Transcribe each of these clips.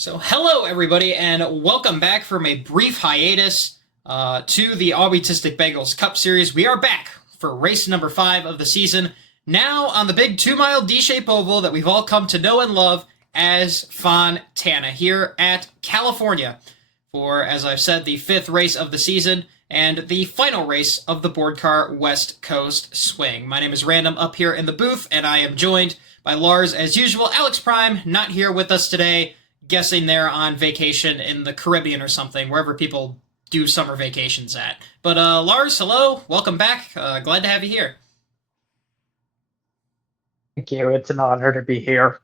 So hello everybody and welcome back from a brief hiatus to the Autistic Bengals Cup Series. We are back for race number 5 of the season, now on the big 2-mile D-shaped oval that we've all come to know and love as Fontana here at California for, as I've said, the 5th race of the season and the final race of the Board Car West Coast Swing. My name is Random up here in the booth and I am joined by Lars as usual. Alex Prime not here with us today. Guessing they're on vacation in the Caribbean or something, wherever people do summer vacations at. But Lars, hello, welcome back. Glad to have you here. Thank you. It's an honor to be here.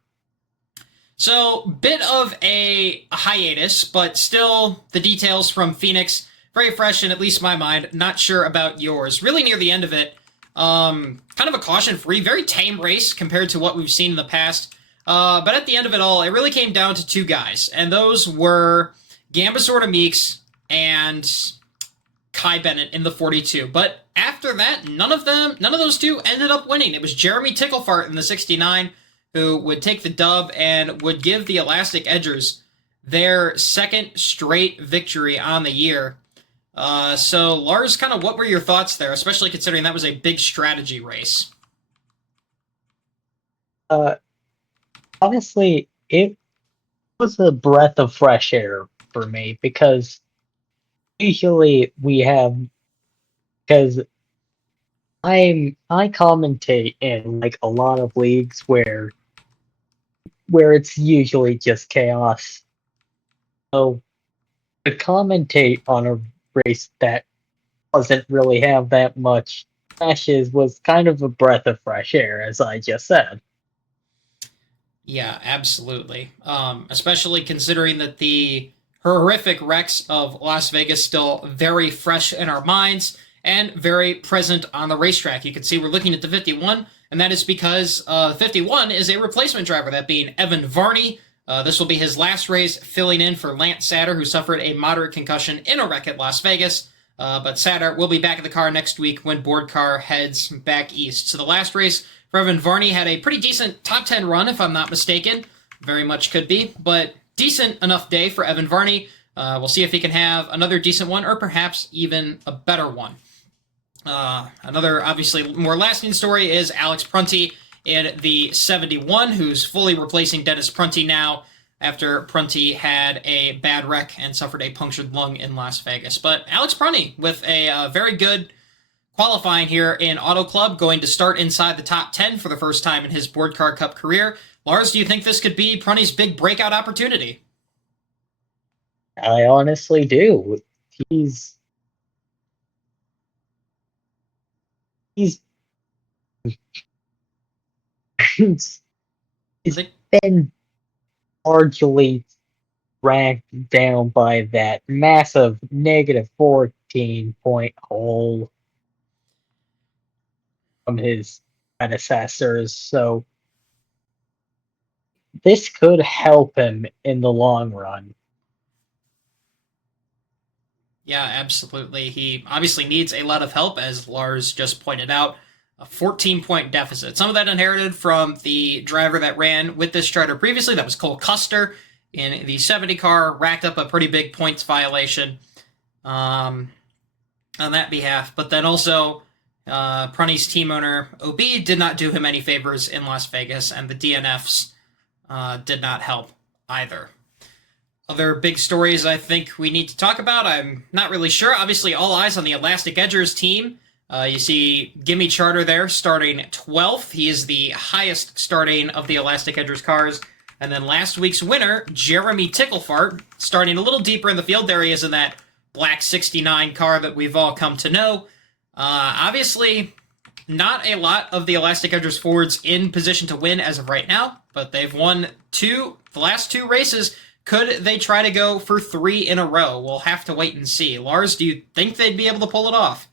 So, bit of a hiatus, but still the details from Phoenix very fresh in at least my mind. Not sure about yours. Really near the end of it, kind of a caution-free, very tame race compared to what we've seen in the past. But at the end of it all, it really came down to two guys, and those were Gambasort Meeks and Kai Bennett in the 42. But after that, none of those two ended up winning. It was Jeremy Ticklefart in the 69 who would take the dub and would give the Elastic Edgers their second straight victory on the year. So, Lars, kind of what were your thoughts there, especially considering that was a big strategy race? Honestly, it was a breath of fresh air for me because usually because I commentate in like a lot of leagues where it's usually just chaos. So to commentate on a race that doesn't really have that much crashes was kind of a breath of fresh air, as I just said. Yeah, absolutely. Especially considering that the horrific wrecks of Las Vegas still very fresh in our minds and very present on the racetrack. You can see we're looking at the 51, and that is because 51 is a replacement driver, that being Evan Varney. This will be his last race, filling in for Lance Satter, who suffered a moderate concussion in a wreck at Las Vegas. But Satter will be back in the car next week when Board Car heads back east. So the last race for Evan Varney had a pretty decent top 10 run, if I'm not mistaken. Very much could be, but decent enough day for Evan Varney. We'll see if he can have another decent one or perhaps even a better one. Another, obviously, more lasting story is Alex Prunty in the 71, who's fully replacing Dennis Prunty now after Prunty had a bad wreck and suffered a punctured lung in Las Vegas. But Alex Prunty with a very good qualifying here in Auto Club, going to start inside the top 10 for the first time in his Board Car Cup career. Lars, do you think this could be Prunty's big breakout opportunity? I honestly do. He's he's he's been largely dragged down by that massive negative 14-point hole from his predecessors, so this could help him in the long run. Yeah, absolutely. He obviously needs a lot of help, as Lars just pointed out. A 14-point deficit. Some of that inherited from the driver that ran with this strider previously. That was Cole Custer in the 70 car. Racked up a pretty big points violation on that behalf. But then also, Prunty's team owner, OB, did not do him any favors in Las Vegas, and the DNFs did not help either. Other big stories I think we need to talk about, I'm not really sure. Obviously, all eyes on the Elastic Edgers team. You see Gimme Charter there starting 12th. He is the highest starting of the Elastic Edgers cars. And then last week's winner, Jeremy Ticklefart, starting a little deeper in the field. There he is in that black 69 car that we've all come to know. Obviously, not a lot of the Elastic Edgers Fords in position to win as of right now, but they've won the last two races. Could they try to go for 3 in a row? We'll have to wait and see. Lars, do you think they'd be able to pull it off?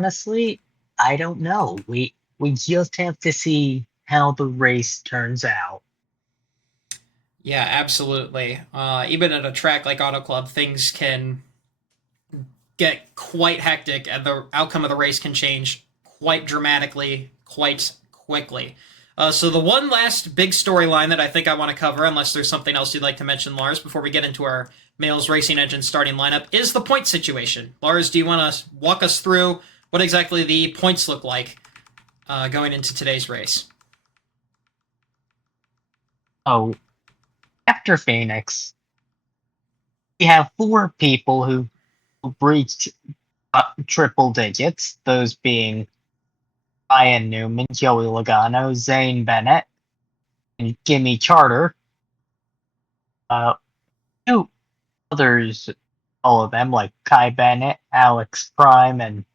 Honestly, I don't know. We just have to see how the race turns out. Yeah, absolutely. Even at a track like Auto Club, things can get quite hectic, and the outcome of the race can change quite dramatically, quite quickly. So the one last big storyline that I think I want to cover, unless there's something else you'd like to mention, Lars, before we get into our males racing engine starting lineup, is the point situation. Lars, do you want to walk us through what exactly the points look like going into today's race? Oh, after Phoenix, we have 4 people who reached triple digits, those being Ryan Newman, Joey Logano, Zane Bennett, and Gimme Charter. Two others, all of them, like Kai Bennett, Alex Prime, and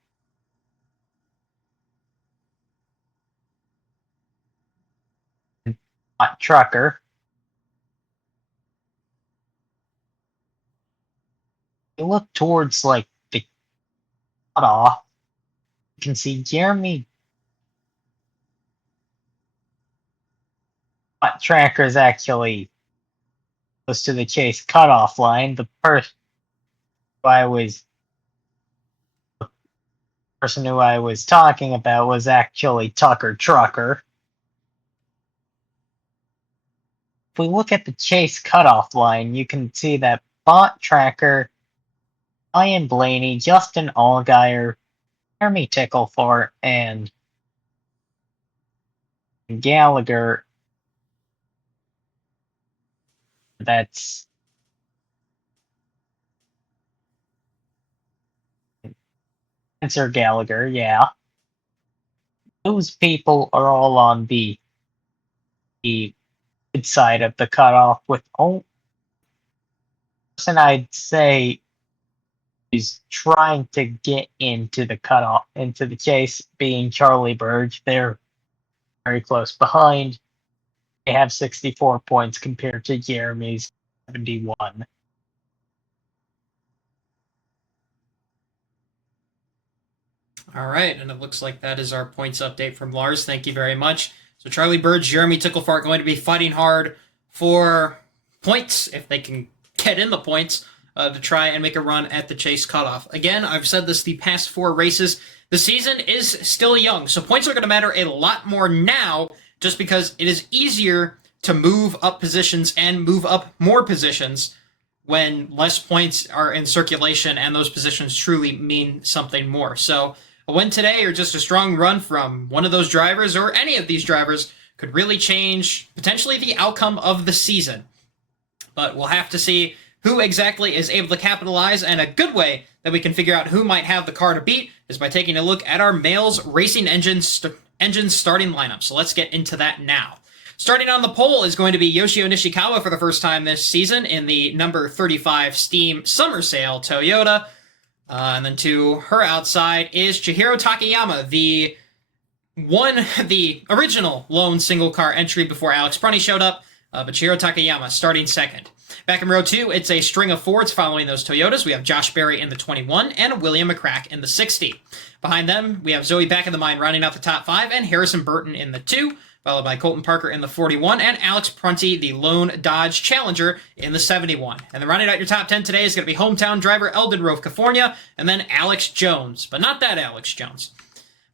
Trucker. You look towards like the cutoff, you can see Jeremy Tracker is actually close to the chase cutoff line. The person who I was talking about was actually Tucker Trucker. If we look at the chase cutoff line, you can see that Bot Tracker, Ian Blaney, Justin Allgaier, Jeremy Ticklefort, and Gallagher. That's Spencer Gallagher, yeah. Those people are all on the good side of the cutoff, with only person I'd say is trying to get into the cutoff, into the chase, being Charlie Burge. They're very close behind. They have 64 points compared to Jeremy's 71. All right, and it looks like that is our points update from Lars. Thank you very much. So Charlie Burge, Jeremy Ticklefart going to be fighting hard for points, if they can get in the points, to try and make a run at the chase cutoff. Again, I've said this the past 4 races. The season is still young, so points are going to matter a lot more now, just because it is easier to move up positions and move up more positions when less points are in circulation and those positions truly mean something more. So a win today or just a strong run from one of those drivers or any of these drivers could really change potentially the outcome of the season. But we'll have to see who exactly is able to capitalize, and a good way that we can figure out who might have the car to beat is by taking a look at our males racing engine starting lineup. So let's get into that now. Starting on the pole is going to be Yoshio Nishikawa for the first time this season in the number 35 Steam Summer Sale Toyota. And then to her outside is Chihiro Takayama, the original lone single car entry before Alex Prunty showed up, but Chihiro Takayama starting second. Back in row 2, it's a string of Fords following those Toyotas. We have Josh Berry in the 21 and William McCrack in the 60. Behind them, we have Zoe Back in the Mine rounding out the top 5 and Harrison Burton in the 2, followed by Colton Parker in the 41 and Alex Prunty, the lone Dodge Challenger, in the 71. And then rounding out your top 10 today is going to be hometown driver Eldon Rove California, and then Alex Jones, but not that Alex Jones.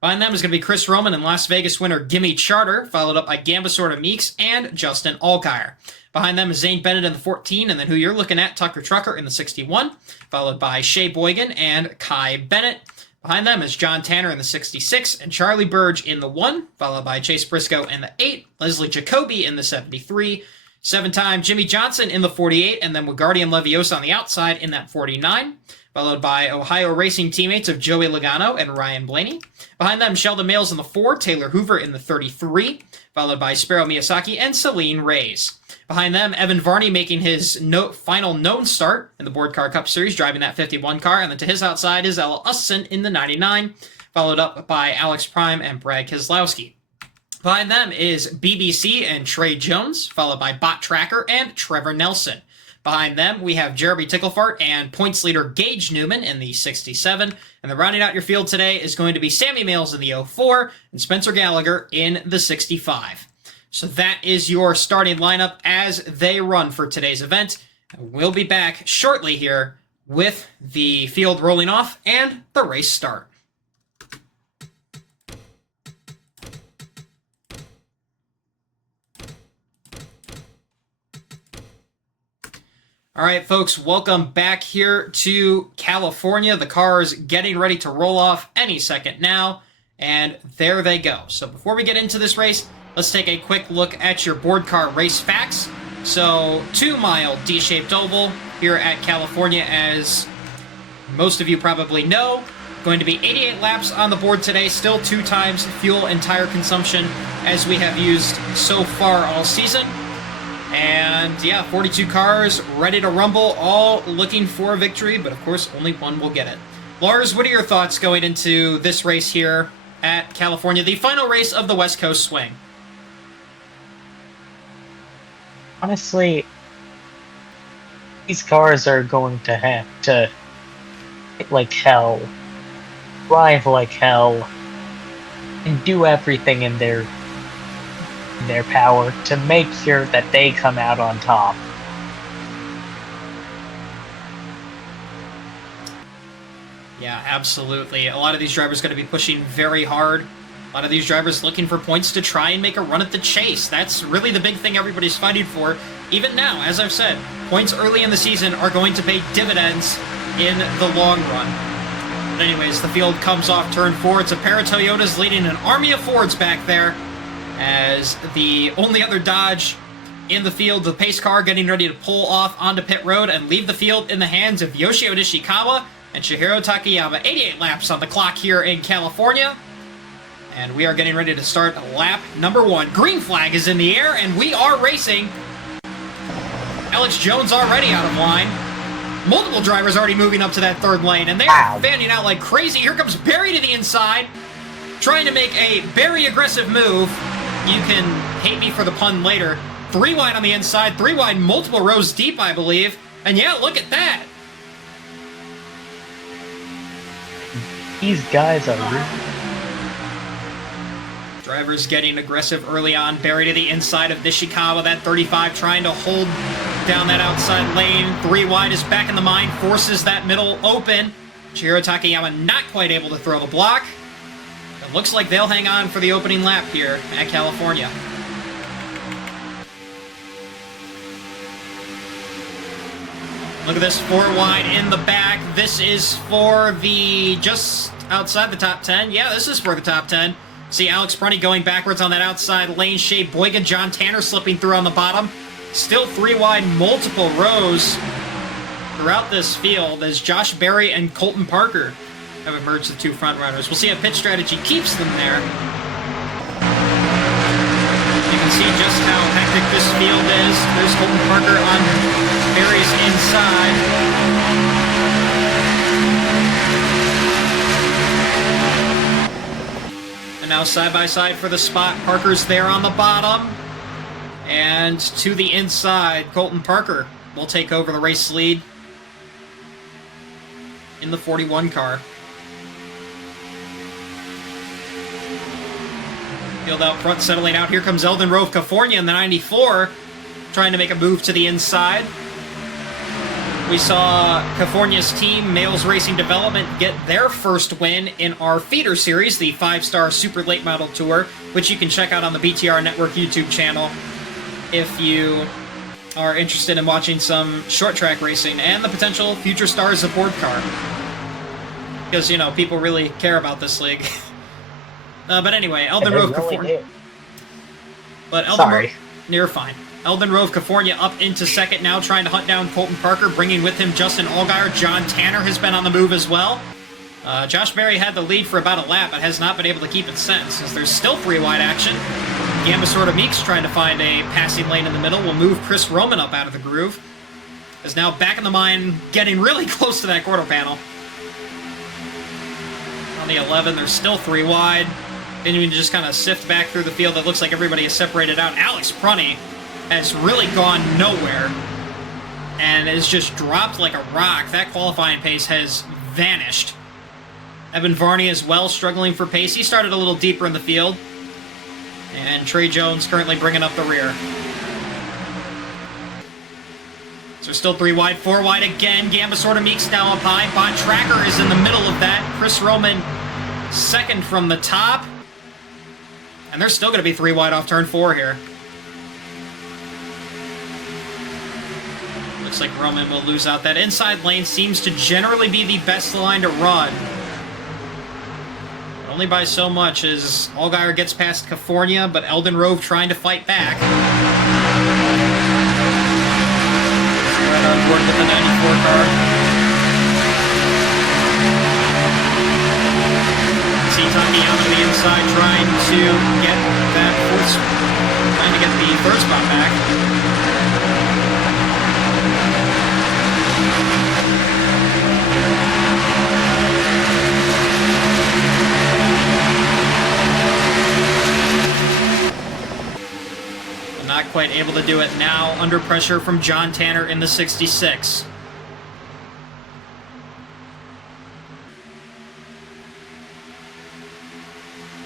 Behind them is going to be Chris Roman and Las Vegas winner Gimme Charter, followed up by Gambasorta Meeks and Justin Allgaier. Behind them is Zane Bennett in the 14, and then who you're looking at, Tucker Trucker in the 61, followed by Shea Boygan and Kai Bennett. Behind them is John Tanner in the 66 and Charlie Burge in the 1, followed by Chase Briscoe in the 8, Leslie Jacoby in the 73, 7-time Jimmy Johnson in the 48, and then Guardian Leviosa on the outside in that 49, followed by Ohio Racing teammates of Joey Logano and Ryan Blaney. Behind them, Sheldon Males in the 4, Taylor Hoover in the 33, followed by Sparrow Miyazaki and Celine Reyes. Behind them, Evan Varney making his final known start in the Board Car Cup Series, driving that 51 car. And then to his outside is Ella Usson in the 99, followed up by Alex Prime and Brad Keselowski. Behind them is BBC and Trey Jones, followed by Bot Tracker and Trevor Nelson. Behind them, we have Jeremy Ticklefart and points leader Gage Newman in the 67. And then rounding out your field today is going to be Sammy Males in the 04 and Spencer Gallagher in the 65. So that is your starting lineup as they run for today's event. We'll be back shortly here with the field rolling off and the race start. All right, folks, welcome back here to California. The car is getting ready to roll off any second now, and there they go. So before we get into this race, let's take a quick look at your board car race facts. So 2-mile D-shaped oval here at California, as most of you probably know. Going to be 88 laps on the board today, still 2 times fuel and tire consumption as we have used so far all season. And yeah, 42 cars ready to rumble, all looking for a victory, but of course only one will get it. Lars, what are your thoughts going into this race here at California, the final race of the West Coast swing? Honestly, these cars are going to have to hit like hell, drive like hell, and do everything in their power to make sure that they come out on top. Yeah, absolutely. A lot of these drivers going to be pushing very hard. A lot of these drivers looking for points to try and make a run at the chase. That's really the big thing everybody's fighting for. Even now, as I've said, points early in the season are going to pay dividends in the long run. But anyways, the field comes off turn 4. It's a pair of Toyotas leading an army of Fords back there, as the only other Dodge in the field, the pace car, getting ready to pull off onto pit road and leave the field in the hands of Yoshio Nishikawa and Chihiro Takayama. 88 laps on the clock here in California. And we are getting ready to start lap number 1. Green flag is in the air, and we are racing. Alex Jones already out of line. Multiple drivers already moving up to that third lane, and they're fanning out like crazy. Here comes Barry to the inside, trying to make a very aggressive move. You can hate me for the pun later. 3 wide on the inside, 3 wide, multiple rows deep, I believe. And yeah, look at that. These guys are really... Drivers getting aggressive early on. Barry to the inside of Nishikawa, that 35, trying to hold down that outside lane. 3 wide is back in the mine, forces that middle open. Chihiro Takayama not quite able to throw the block. It looks like they'll hang on for the opening lap here at California. Look at this, 4 wide in the back. This is for the, just outside the top 10. Yeah, this is for the top 10. See Alex Prunty going backwards on that outside lane. Shea Boygan, John Tanner slipping through on the bottom. Still 3 wide, multiple rows throughout this field as Josh Berry and Colton Parker have emerged the 2 front runners. We'll see if pit strategy keeps them there. You can see just how hectic this field is. There's Colton Parker on Berry's inside. And now side by side for the spot. Parker's there on the bottom. And to the inside, Colton Parker will take over the race lead in the 41 car. Field out front, settling out. Here comes Eldon Rove California in the 94, trying to make a move to the inside. We saw California's team, Males Racing Development, get their first win in our feeder series, the 5-star Super Late Model Tour, which you can check out on the BTR Network YouTube channel if you are interested in watching some short track racing and the potential future stars of board car. Because, you know, people really care about this league. But anyway, Eldon Rove California. But Eldon you're fine. Eldon Rove California up into second now, trying to hunt down Colton Parker, bringing with him Justin Allgaier. John Tanner has been on the move as well. Josh Berry had the lead for about a lap, but has not been able to keep it since, as there's still 3 wide action. Gamba Sorta Meeks trying to find a passing lane in the middle. Will move Chris Roman up out of the groove. Is now back in the mine, getting really close to that quarter panel. On the 11, there's still 3 wide. And you can just kind of sift back through the field. It looks like everybody is separated out. Alex Prunty has really gone nowhere and has just dropped like a rock. That qualifying pace has vanished. Evan Varney as well, struggling for pace. He started a little deeper in the field. And Trey Jones currently bringing up the rear. So still 3 wide, 4 wide again. Gamba Sorta Meeks now up high. Bot Tracker is in the middle of that. Chris Roman second from the top. And they're still going to be 3 wide off turn 4 here. Looks like Roman will lose out. That inside lane seems to generally be the best line to run. But only by so much as Allgaier gets past California, but Elden Rove trying to fight back. Right on board with the 94 card. See Taki out on the inside trying to get that trying to get the third spot back. Not quite able to do it now, under pressure from John Tanner in the 66.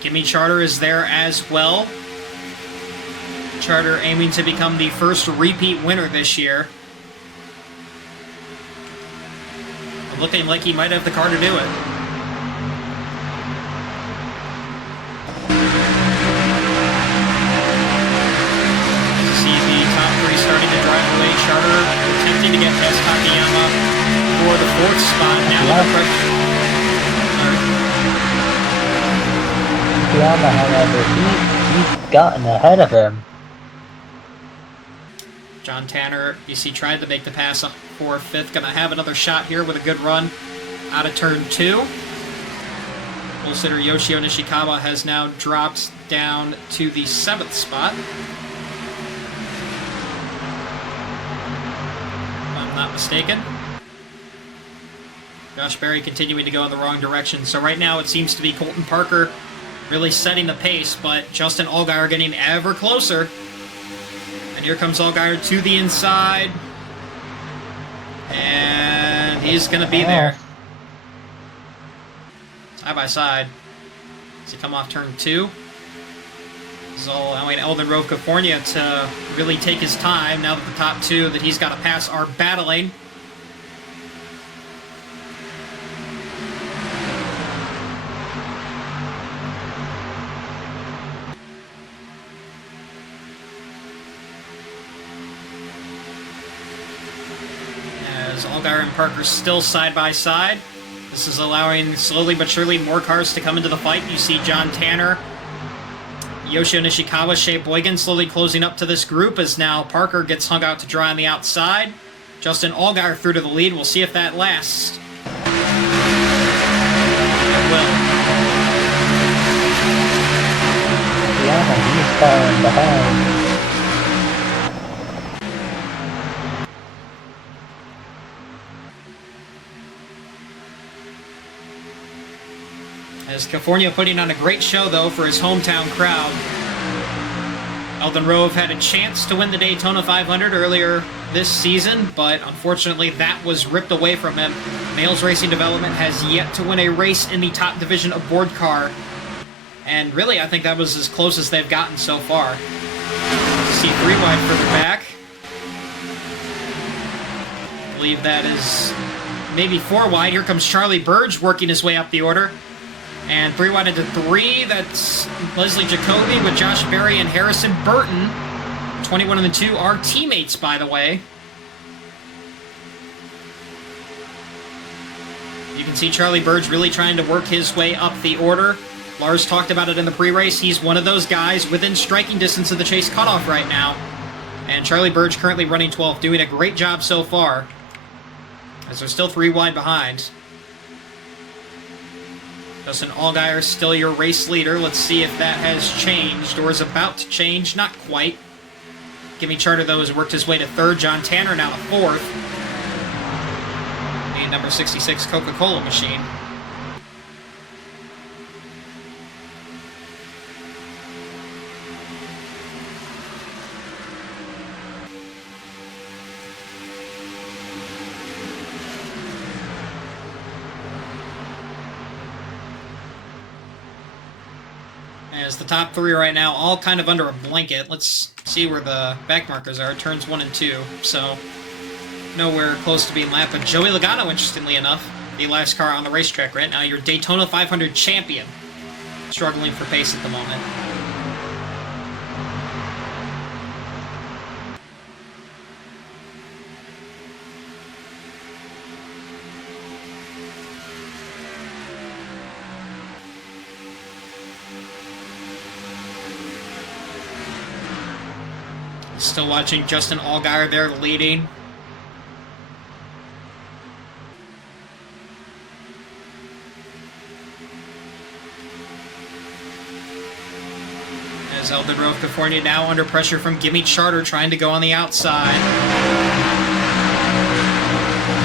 Gimme Charter is there as well. Charter aiming to become the first repeat winner this year. Looking like he might have the car to do it. Starting to drive away. Charter attempting to get past Takayama for the fourth spot. Now with the pressure. Takayama, however, he's gotten ahead of him. John Tanner, you see, tried to make the pass for fifth. Gonna have another shot here with a good run out of turn 2. Pole sitter Yoshio Nishikawa has now dropped down to the 7th spot. Not mistaken. Josh Berry continuing to go in the wrong direction. So right now it seems to be Colton Parker really setting the pace, but Justin Allgaier getting ever closer. And here comes Allgaier to the inside. And he's going to be there. Side by side. Does he come off turn 2? This is all allowing Elden Rove California to really take his time now that the top 2 that he's got to pass are battling. As Allgaier and Parker still side by side. This is allowing slowly but surely more cars to come into the fight. You see John Tanner, Yoshio Nishikawa, Shea Boygan slowly closing up to this group as now Parker gets hung out to dry on the outside. Justin Allgaier through to the lead. We'll see if that lasts. It will. Yeah, he's falling behind. As California putting on a great show, though, for his hometown crowd. Elden Rove had a chance to win the Daytona 500 earlier this season, but unfortunately that was ripped away from him. Nails Racing Development has yet to win a race in the top division of board car. And really, I think that was as close as they've gotten so far. See 3 wide further back. I believe that is maybe 4 wide. Here comes Charlie Burge working his way up the order. And 3 wide into 3, that's Leslie Jacoby with Josh Berry and Harrison Burton. 21 and the 2 are teammates, by the way. You can see Charlie Burge really trying to work his way up the order. Lars talked about it in the pre-race. He's one of those guys within striking distance of the chase cutoff right now. And Charlie Burge currently running 12th, doing a great job so far. As they're still 3 wide behind. Justin Allgaier still your race leader. Let's see if that has changed or is about to change. Not quite. Gimme Charter, though, has worked his way to 3rd. John Tanner now to 4th. And number 66 Coca-Cola machine. As the top 3 right now, all kind of under a blanket. Let's see where the back markers are. Turns 1 and 2, so nowhere close to being lapped. But Joey Logano, interestingly enough, the last car on the racetrack right now, your Daytona 500 champion, struggling for pace at the moment. Still watching Justin Allgaier there leading. As Eldon Rove California now under pressure from Gimme Charter trying to go on the outside.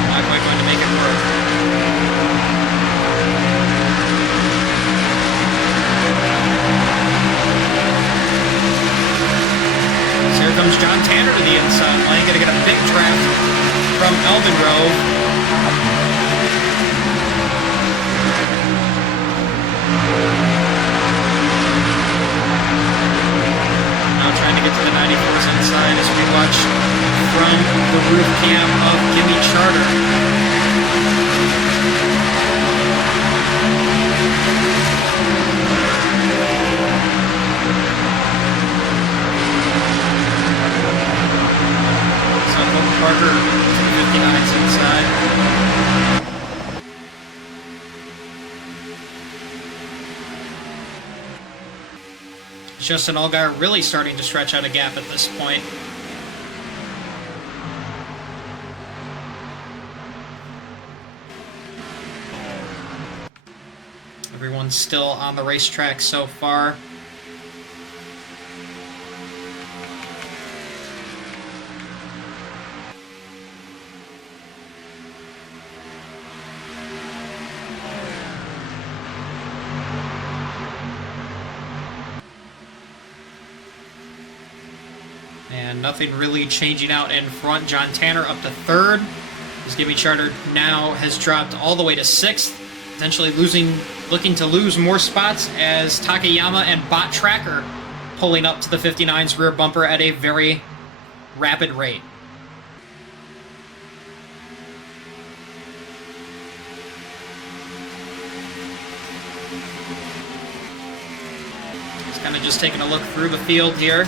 Not quite going to make it work. So here comes John Tanner to the inside lane. Going to get a big draft from Eldon Rove. Trying to get to the 94s inside as we watch from the roof cam of Gimme Charter. So Colton Parker, 259s inside. Justin Allgaier really starting to stretch out a gap at this point. Everyone's still on the racetrack so far. And nothing really changing out in front. John Tanner up to third. As Gimme Charter now has dropped all the way to sixth, potentially looking to lose more spots as Takayama and Bot Tracker pulling up to the 59's rear bumper at a very rapid rate. He's kind of just taking a look through the field here.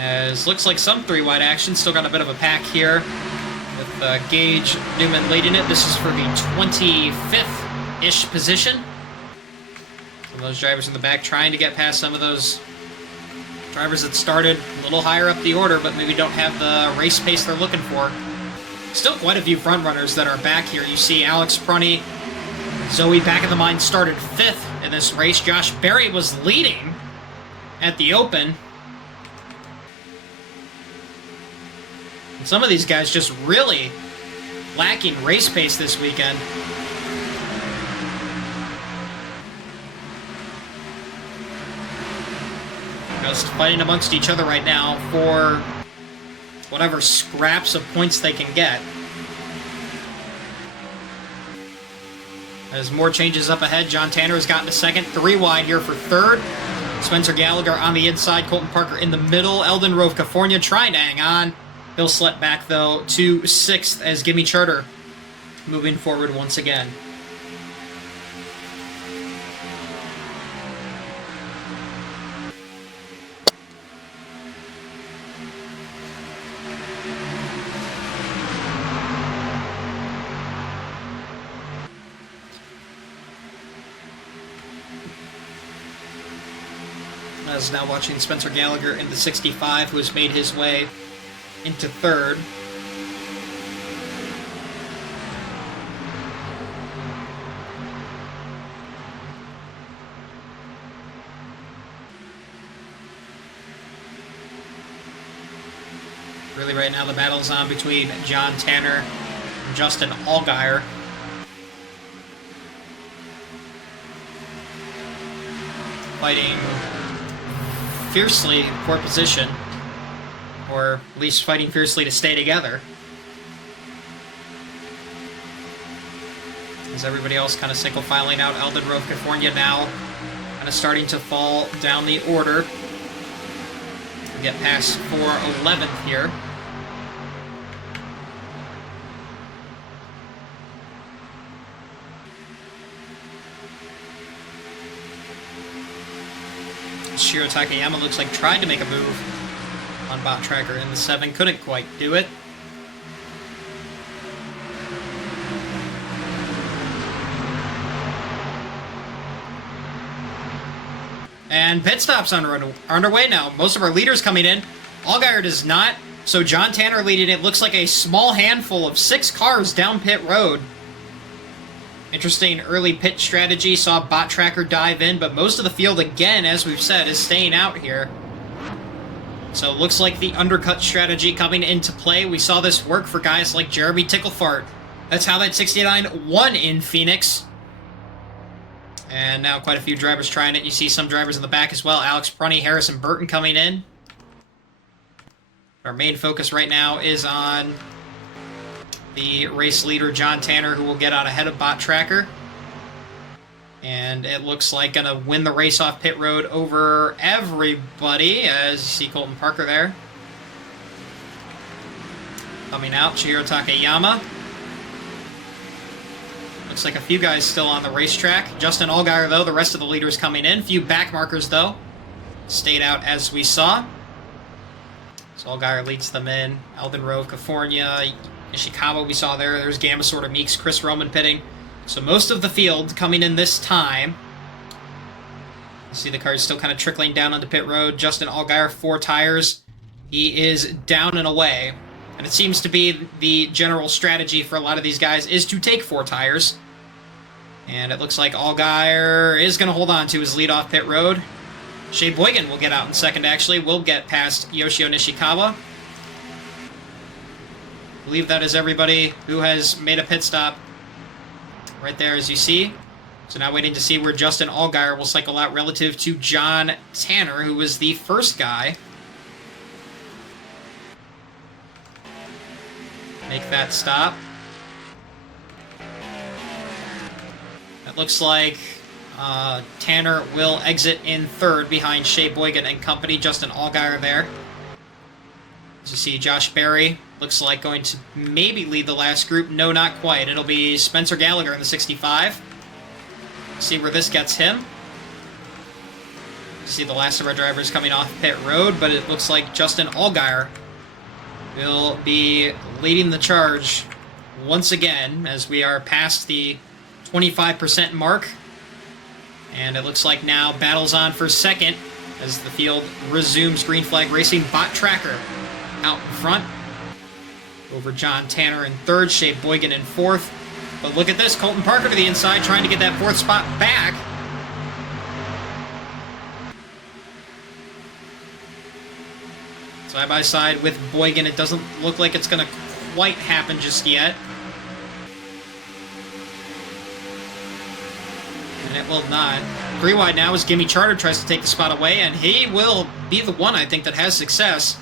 As looks like some three-wide action. Still got a bit of a pack here with Gage Newman leading it. This is for the 25th-ish position. Some of those drivers in the back trying to get past some of those drivers that started a little higher up the order, but maybe don't have the race pace they're looking for. Still quite a few front runners that are back here. You see Alex Prunty, Zoe back in the line, started 5th in this race. Josh Berry was leading at the Open. Some of these guys just really lacking race pace this weekend. Just fighting amongst each other right now for whatever scraps of points they can get. As more changes up ahead, John Tanner has gotten to second, 3 wide here for third. Spencer Gallagher on the inside, Colton Parker in the middle, Eldon Rove California trying to hang on. He'll slip back, though, to 6th as Gimme Charter moving forward once again. As now watching Spencer Gallagher in the 65, who has made his way into third. Really right now the battle's on between John Tanner and Justin Allgaier. Fighting fiercely for position. Or at least fighting fiercely to stay together. As everybody else kind of single filing out, Eldon Rove California now kind of starting to fall down the order. We get past for 11th here. Shiro Takayama looks like tried to make a move on Bot Tracker in the 7, couldn't quite do it. And pit stops are underway now. Most of our leaders coming in. Allgaier does not. So John Tanner leading it. Looks like a small handful of 6 cars down pit road. Interesting early pit strategy. Saw Bot Tracker dive in, but most of the field, again, as we've said, is staying out here. So it looks like the undercut strategy coming into play. We saw this work for guys like Jeremy Ticklefart. That's how that 69 won in Phoenix. And now quite a few drivers trying it. You see some drivers in the back as well. Alex Prunty, Harrison Burton coming in. Our main focus right now is on the race leader, John Tanner, who will get out ahead of Bot Tracker. And it looks like going to win the race off pit road over everybody, as you see Colton Parker there. Coming out, Chihiro Takayama. Looks like a few guys still on the racetrack. Justin Allgaier, though, the rest of the leaders coming in. Few back markers, though, stayed out as we saw. So Allgaier leads them in. Eldon Rove, California, Ishikawa we saw there. There's Gamma Sorter Meeks, Chris Roman pitting. So most of the field coming in this time. You see the cars still kind of trickling down onto pit road. Justin Allgaier, 4 tires. He is down and away. And it seems to be the general strategy for a lot of these guys is to take 4 tires. And it looks like Allgaier is going to hold on to his lead off pit road. Shea Boygan will get out in second, actually. Will get past Yoshio Nishikawa. I believe that is everybody who has made a pit stop. Right there, as you see. So now waiting to see where Justin Allgaier will cycle out relative to John Tanner, who was the first guy. Make that stop. It looks like Tanner will exit in third behind Shea Boygan and company. Justin Allgaier there. As you see, Josh Berry looks like going to maybe lead the last group. No, not quite. It'll be Spencer Gallagher in the 65. See where this gets him. See the last of our drivers coming off pit road, but it looks like Justin Allgaier will be leading the charge once again as we are past the 25% mark. And it looks like now battles on for second as the field resumes green flag racing. Bot Tracker out in front over John Tanner in third, Shea Boygan in fourth. But look at this, Colton Parker to the inside trying to get that 4th spot back. Side by side with Boygan. It doesn't look like it's going to quite happen just yet. And it will not. 3 wide now as Gimme Charter tries to take the spot away, and he will be the one, I think, that has success.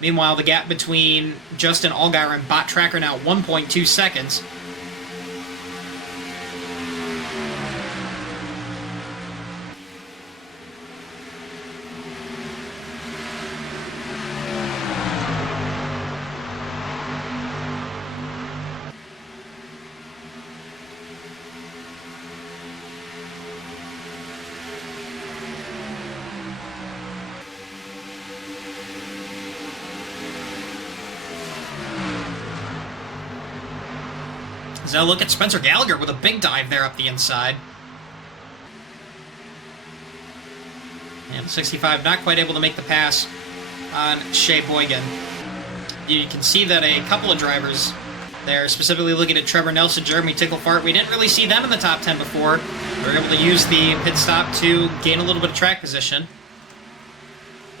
Meanwhile, the gap between Justin Allgaier and Bot Tracker now 1.2 seconds. Now look at Spencer Gallagher with a big dive there up the inside. And 65 not quite able to make the pass on Shea Boygan. You can see that a couple of drivers there, specifically looking at Trevor Nelson, Jeremy Ticklefart, we didn't really see them in the top 10 before. They were able to use the pit stop to gain a little bit of track position.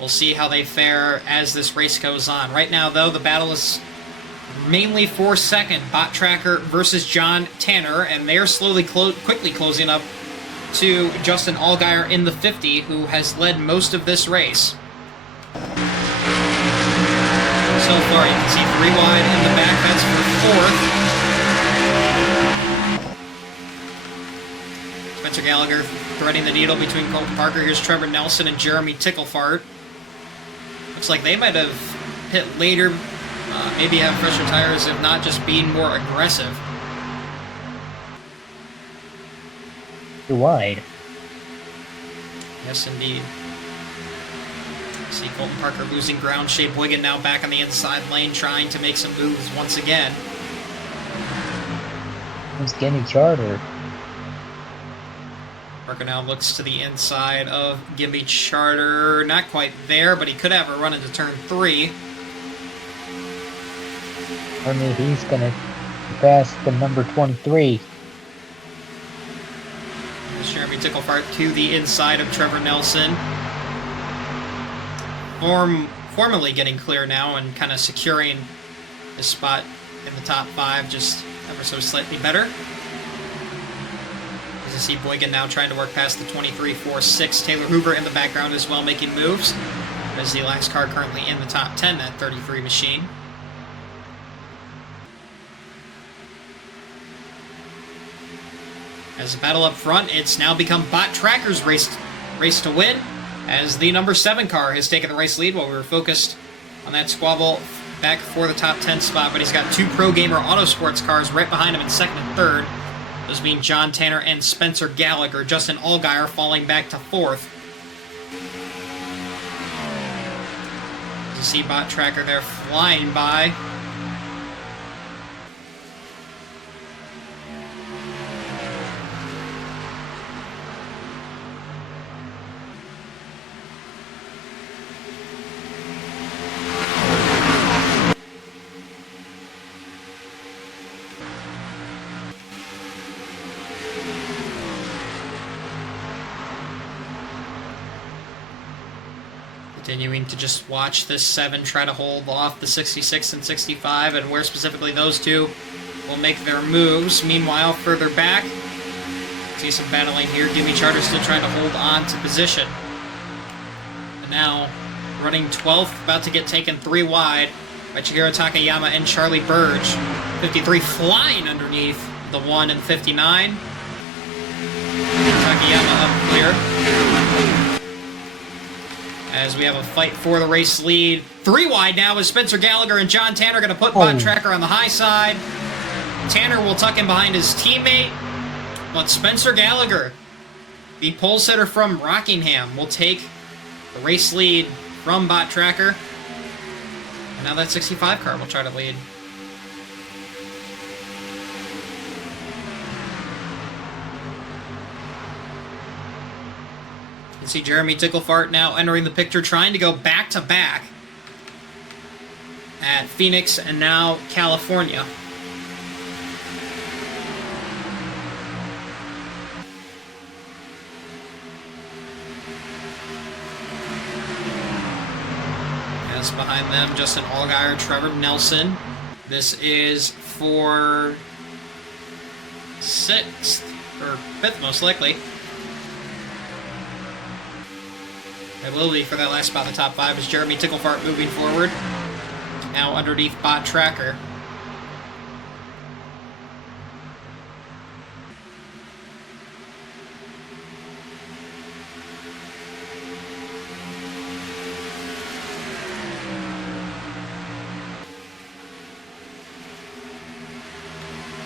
We'll see how they fare as this race goes on. Right now, though, the battle is mainly for second. Bot Tracker versus John Tanner, and they're quickly closing up to Justin Allgaier in the 50, who has led most of this race. So far, you can see 3 wide in the back. That's for 4th. Spencer Gallagher threading the needle between Colton Parker. Here's Trevor Nelson and Jeremy Ticklefart. Looks like they might have hit later. Maybe have fresher tires, if not just being more aggressive. Too wide. Yes, indeed. See Colton Parker losing ground. Shea Boygan now back on the inside lane, trying to make some moves once again. Who's Gimme Charter? Parker now looks to the inside of Gimme Charter. Not quite there, but he could have a run into turn 3. I mean, he's gonna pass the number 23. As Jeremy Ticklefart to the inside of Trevor Nelson. Formally getting clear now and kind of securing his spot in the top 5 just ever so slightly better. As you see Boygan now trying to work past the 23.46. Taylor Hoover in the background as well, making moves. As the last car currently in the top 10, that 33 machine. As a battle up front, it's now become Bot Tracker's race to win, as the number 7 car has taken the race lead while we were focused on that squabble back for the top 10 spot. But he's got 2 Pro Gamer Autosports cars right behind him in 2nd and 3rd. Those being John Tanner and Spencer Gallagher. Justin Allgaier falling back to 4th. As you see Bot Tracker there flying by. Continuing to just watch this 7 try to hold off the 66 and 65, and where specifically those two will make their moves. Meanwhile, further back, see some battling here. Gimme Charter still trying to hold on to position. And now, running 12th, about to get taken 3 wide by Shigeru Takayama and Charlie Burge. 53 flying underneath the 1 and 59. Takayama up clear. As we have a fight for the race lead. 3 wide now as Spencer Gallagher and John Tanner going to put Bot Tracker on the high side. Tanner will tuck in behind his teammate. But Spencer Gallagher, the pole sitter from Rockingham, will take the race lead from Bot Tracker. And now that 65 car will try to lead. You see Jeremy Ticklefart now entering the picture, trying to go back-to-back at Phoenix and now California. As behind them, Justin Allgaier, Trevor Nelson. This is for 6th, or 5th most likely. It will be for that last spot in the top 5 as Jeremy Ticklefart moving forward. Now underneath Bot Tracker.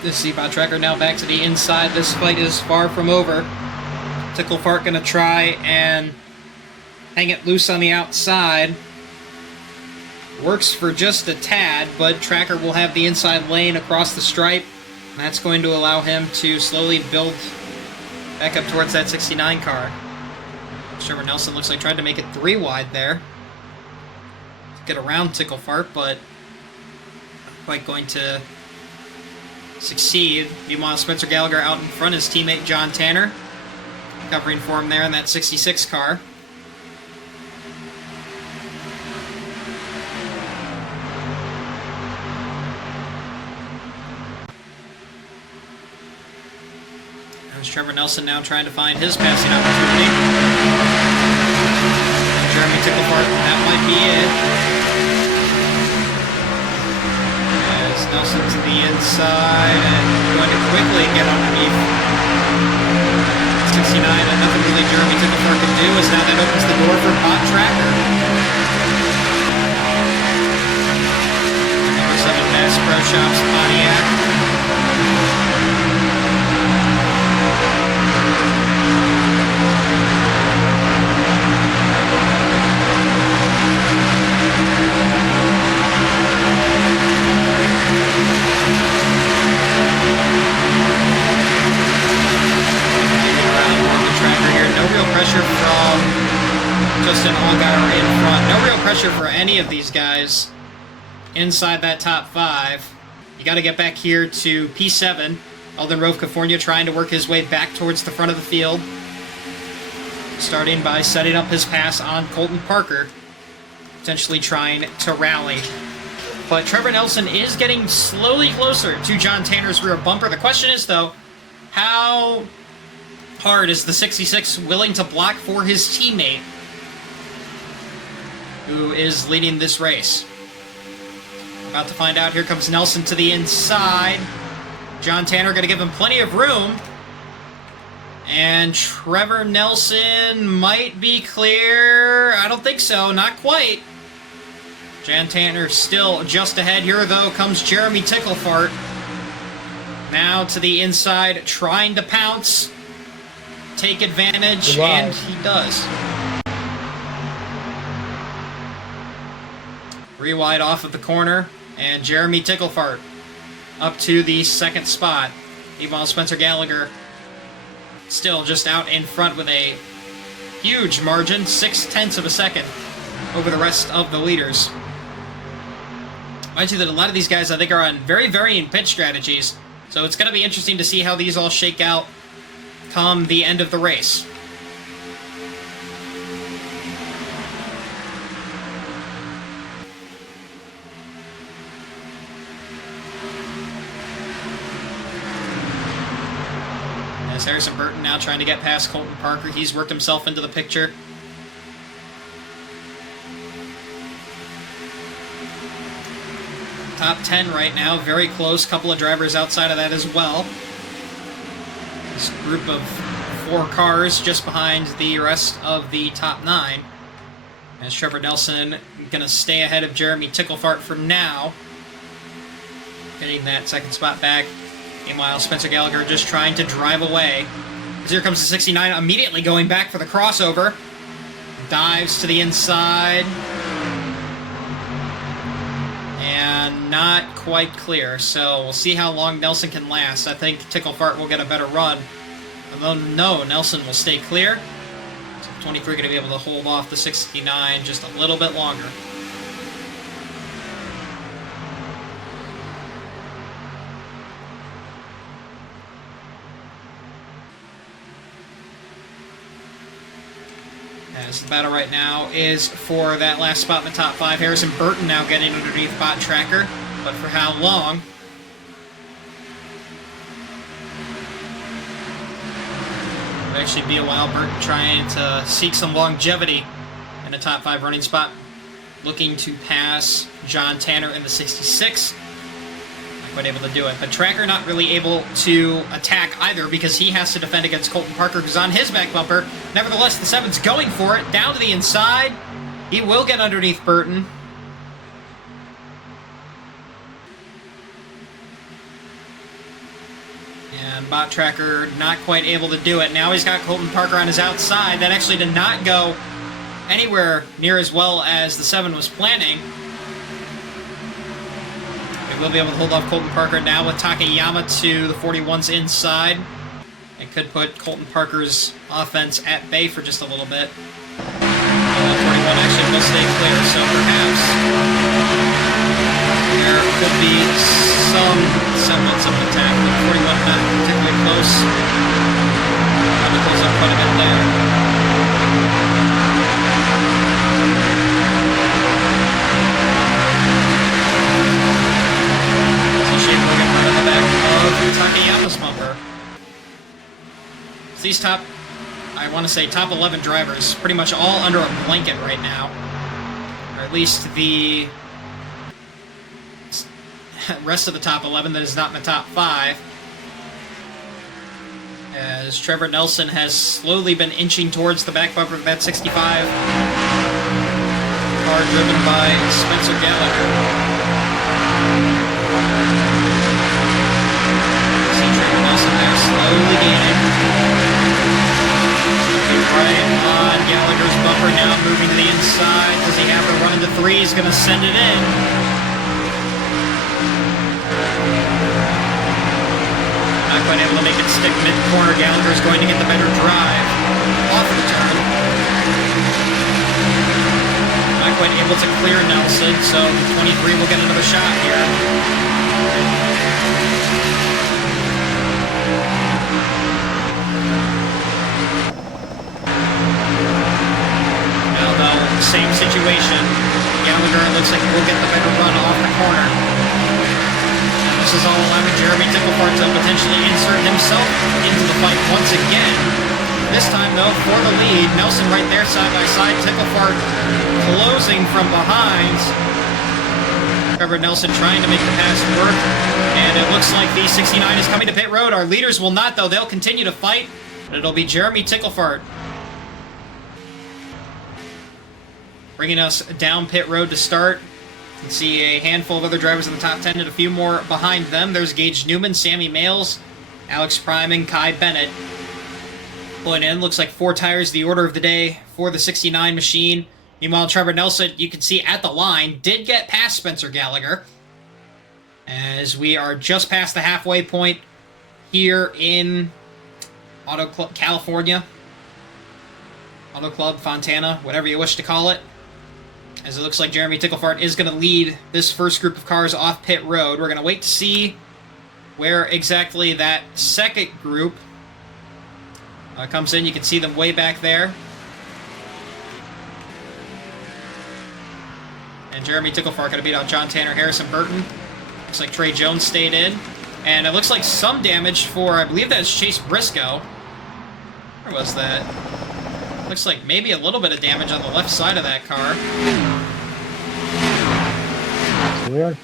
This Bot Tracker now back to the inside. This fight is far from over. Ticklefart gonna try and hang it loose on the outside. Works for just a tad, but Tracker will have the inside lane across the stripe. And that's going to allow him to slowly build back up towards that 69 car. Trevor Nelson looks like tried to make it 3 wide there to get around Ticklefart, but not quite going to succeed. Meanwhile, Spencer Gallagher out in front, his teammate John Tanner covering for him there in that 66 car. There's Trevor Nelson now trying to find his passing opportunity. Jeremy Ticklefart, that might be it. As Nelson to the inside and going to quickly get underneath 69, and nothing really Jeremy Ticklefart can do, as now that opens the door for Bot Tracker. Number 7 Bass Pro Shops Pontiac. Around the track pressure for any of these guys inside that top 5. You got to get back here to P7. Eldon Rove California trying to work his way back towards the front of the field. Starting by setting up his pass on Colton Parker. Potentially trying to rally. But Trevor Nelson is getting slowly closer to John Tanner's rear bumper. The question is, though, how hard is the 66 willing to block for his teammate who is leading this race? About to find out. Here comes Nelson to the inside. John Tanner going to give him plenty of room. And Trevor Nelson might be clear. I don't think so. Not quite. John Tanner still just ahead. Here, though, comes Jeremy Ticklefart. Now to the inside, trying to pounce. Take advantage, wow. And he does. Re-wide off of the corner, and Jeremy Ticklefart up to the second spot. Meanwhile, Spencer Gallagher still just out in front with a huge margin, 0.6 of a second over the rest of the leaders. Mind you that a lot of these guys, I think, are on very varying pitch strategies, so it's going to be interesting to see how these all shake out come the end of the race. As Harrison Burton now trying to get past Colton Parker. He's worked himself into the picture. Top 10 right now, very close. Couple of drivers outside of that as well. This group of 4 cars just behind the rest of the top 9. As Trevor Nelson going to stay ahead of Jeremy Ticklefart for now. Getting that second spot back. Meanwhile, Spencer Gallagher just trying to drive away. As here comes the 69, immediately going back for the crossover. Dives to the inside. And not quite clear, so we'll see how long Nelson can last. I think Ticklefart will get a better run. Although, no, Nelson will stay clear. So 23 going to be able to hold off the 69 just a little bit longer. As the battle right now is for that last spot in the top 5. Harrison Burton now getting underneath Bot Tracker, but for how long? It would actually be a while. Burton trying to seek some longevity in the top 5 running spot. Looking to pass John Tanner in the 66. Not quite able to do it. But Tracker not really able to attack either because he has to defend against Colton Parker, who's on his back bumper. Nevertheless, the 7's going for it. Down to the inside. He will get underneath Burton. And Bot Tracker not quite able to do it. Now he's got Colton Parker on his outside. That actually did not go anywhere near as well as the 7 was planning. We will be able to hold off Colton Parker now with Takayama to the 41's inside. It could put Colton Parker's offense at bay for just a little bit. 41 actually will stay clear, so perhaps there could be some semblance of an attack, but 41 not particularly close. Probably close up quite a bit there. Takayama's bumper. So these top, I want to say top 11 drivers, pretty much all under a blanket right now. Or at least the rest of the top 11 that is not in the top 5. As Trevor Nelson has slowly been inching towards the back bumper of that 65. Car driven by Spencer Gallagher. Slowly gaining. Right on Gallagher's bumper now, moving to the inside. Does he have to run into 3? He's going to send it in. Not quite able to make it stick mid-corner. Gallagher's going to get the better drive off the turn. Not quite able to clear Nelson, so 23 will get another shot here. Now, though, same situation. Gallagher looks like we'll get the better run off the corner. And this is all allowing Jeremy Ticklefart to potentially insert himself into the fight once again. This time, though, for the lead, Nelson right there side by side, Ticklefart closing from behind. Trevor Nelson trying to make the pass work, and it looks like the 69 is coming to pit road. Our leaders will not, though. They'll continue to fight, but it'll be Jeremy Ticklefart bringing us down pit road to start. You can see a handful of other drivers in the top 10 and a few more behind them. There's Gage Newman, Sammy Males, Alex Prime, and Kai Bennett. Pulling in, looks like 4 tires, the order of the day for the 69 machine. Meanwhile, Trevor Nelson, you can see at the line, did get past Spencer Gallagher, as we are just past the halfway point here in Auto Club, California. Auto Club, Fontana, whatever you wish to call it. As it looks like Jeremy Ticklefart is going to lead this first group of cars off pit road. We're going to wait to see where exactly that second group comes in. You can see them way back there. And Jeremy Ticklefart going to beat out John Tanner, Harrison Burton. Looks like Trey Jones stayed in. And it looks like some damage for, I believe that's Chase Briscoe. Where was that? Looks like maybe a little bit of damage on the left side of that car. That's weird.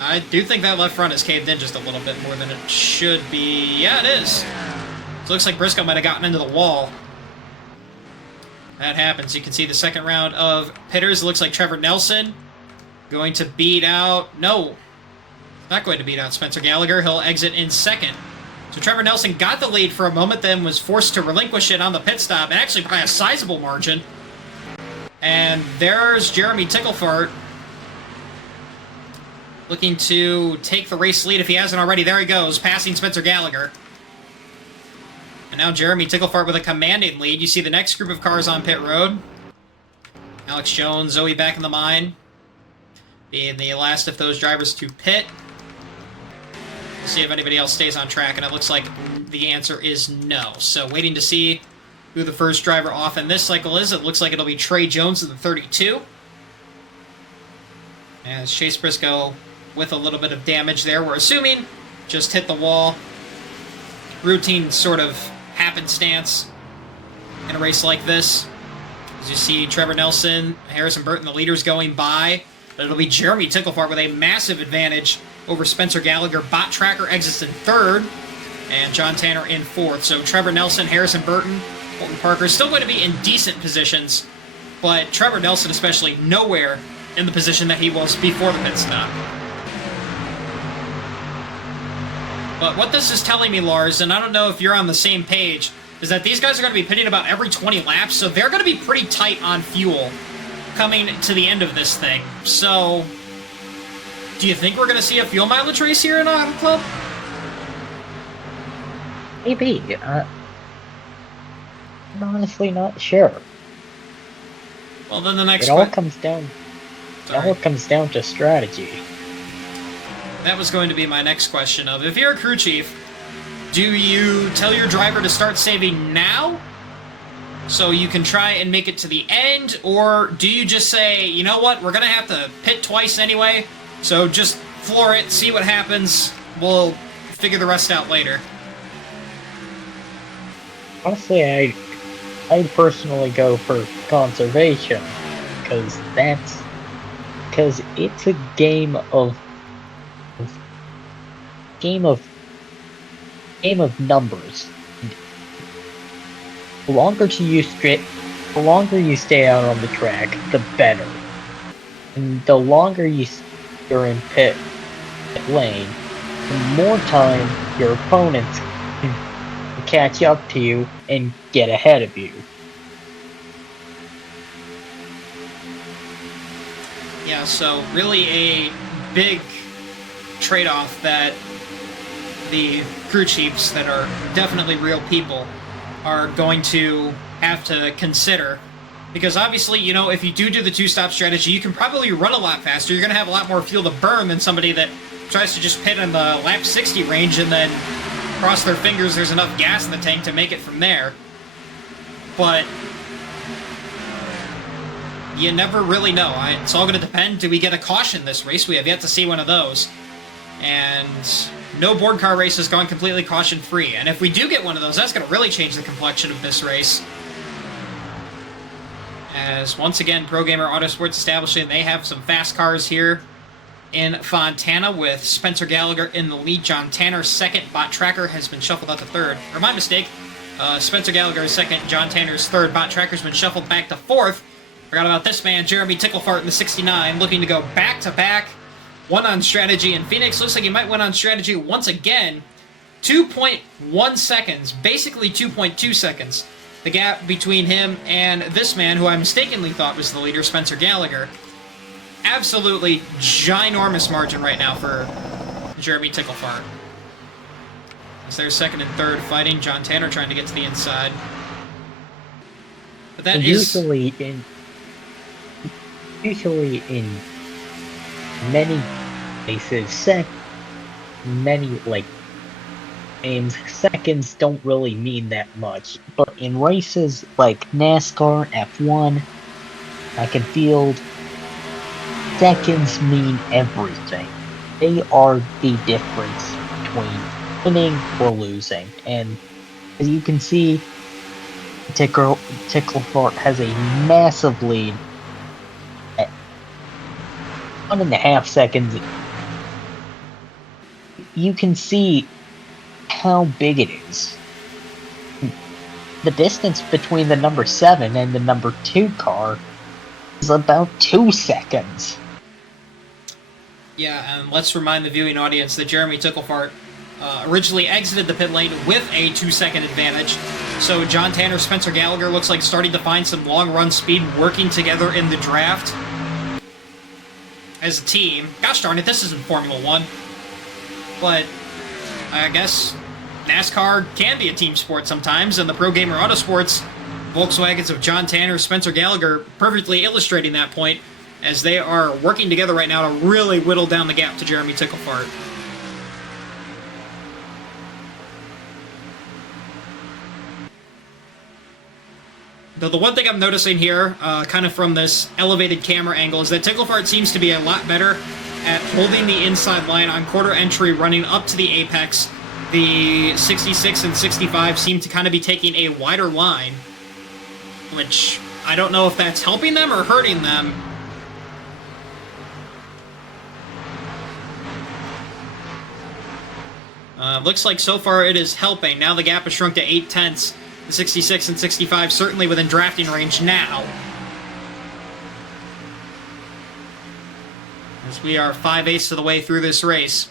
I do think that left front is caved in just a little bit more than it should be. Yeah, it is. So it looks like Briscoe might have gotten into the wall. That happens. You can see the second round of pitters. It looks like Trevor Nelson going to beat out... No, not going to beat out Spencer Gallagher. He'll exit in second. So Trevor Nelson got the lead for a moment, then was forced to relinquish it on the pit stop, and actually by a sizable margin. And there's Jeremy Ticklefart looking to take the race lead if he hasn't already. There he goes, passing Spencer Gallagher. And now Jeremy Ticklefart with a commanding lead. You see the next group of cars on pit road. Alex Jones, Zoe back in the mine, being the last of those drivers to pit. We'll see if anybody else stays on track, and it looks like the answer is no. So waiting to see who the first driver off in this cycle is. It looks like it'll be Trey Jones in the 32. As Chase Briscoe with a little bit of damage there, we're assuming just hit the wall. Routine sort of happenstance in a race like this. As you see Trevor Nelson, Harrison Burton, the leaders going by. But it'll be Jeremy Ticklefart with a massive advantage over Spencer Gallagher. Bot Tracker exits in third, and John Tanner in fourth. So Trevor Nelson, Harrison Burton, Colton Parker still going to be in decent positions, but Trevor Nelson especially nowhere in the position that he was before the pit stop. But what this is telling me, Lars, and I don't know if you're on the same page, is that these guys are going to be pitting about every 20 laps, so they're going to be pretty tight on fuel coming to the end of this thing. So, do you think we're going to see a fuel mileage race here in Auto Club? Maybe. I'm honestly not sure. Well, then the next It all comes down to strategy. That was going to be my next question of, if you're a crew chief, do you tell your driver to start saving now so you can try and make it to the end, or do you just say, you know what, we're going to have to pit twice anyway, so just floor it, see what happens, we'll figure the rest out later? Honestly, I'd personally go for conservation, because it's a game of numbers. The longer you stay out on the track, the better. And the longer you're in pit lane, the more time your opponents can catch up to you and get ahead of you. Yeah, so really a big trade-off that the crew chiefs that are definitely real people are going to have to consider Because obviously, you know, if you do the two-stop strategy, you can probably run a lot faster. You're going to have a lot more fuel to burn than somebody that tries to just pit in the lap 60 range and then cross their fingers there's enough gas in the tank to make it from there. But you never really know. It's all going to depend. Do we get a caution this race? We have yet to see one of those. And no board car race has gone completely caution-free. And if we do get one of those, that's going to really change the complexion of this race. As, once again, Pro Gamer Autosports establishing they have some fast cars here in Fontana with Spencer Gallagher in the lead. John Tanner second. Bot Tracker has been shuffled out to third. Or my mistake. Spencer Gallagher is second. John Tanner is third. Bot Tracker's been shuffled back to fourth. Forgot about this man, Jeremy Ticklefart in the 69, looking to go back-to-back. One on strategy, and Phoenix looks like he might win on strategy once again. 2.1 seconds, basically 2.2 seconds. The gap between him and this man, who I mistakenly thought was the leader, Spencer Gallagher. Absolutely ginormous margin right now for Jeremy Ticklefart. As they're second and third fighting, John Tanner trying to get to the inside. But that usually in many cases, many games, seconds don't really mean that much. But in races like NASCAR, F1, track and field, seconds mean everything. They are the difference between winning or losing. And as you can see, Ticklefart has a massive lead at 1.5 seconds. You can see how big it is. The distance between the number 7 and the number 2 car is about 2 seconds. Yeah, and let's remind the viewing audience that Jeremy Ticklefart originally exited the pit lane with a 2-second advantage. So John Tanner, Spencer Gallagher looks like starting to find some long-run speed working together in the draft as a team. Gosh darn it, this isn't Formula 1. But I guess NASCAR can be a team sport sometimes, and the Pro Gamer Autosports Volkswagens of John Tanner, Spencer Gallagher perfectly illustrating that point as they are working together right now to really whittle down the gap to Jeremy Ticklefart. Though the one thing I'm noticing here, kind of from this elevated camera angle, is that Ticklefart seems to be a lot better at holding the inside line on quarter entry running up to the apex. The 66 and 65 seem to kind of be taking a wider line, which I don't know if that's helping them or hurting them. Looks like so far it is helping. Now the gap has shrunk to 0.8. The 66 and 65 certainly within drafting range now. As we are 5/8 of the way through this race.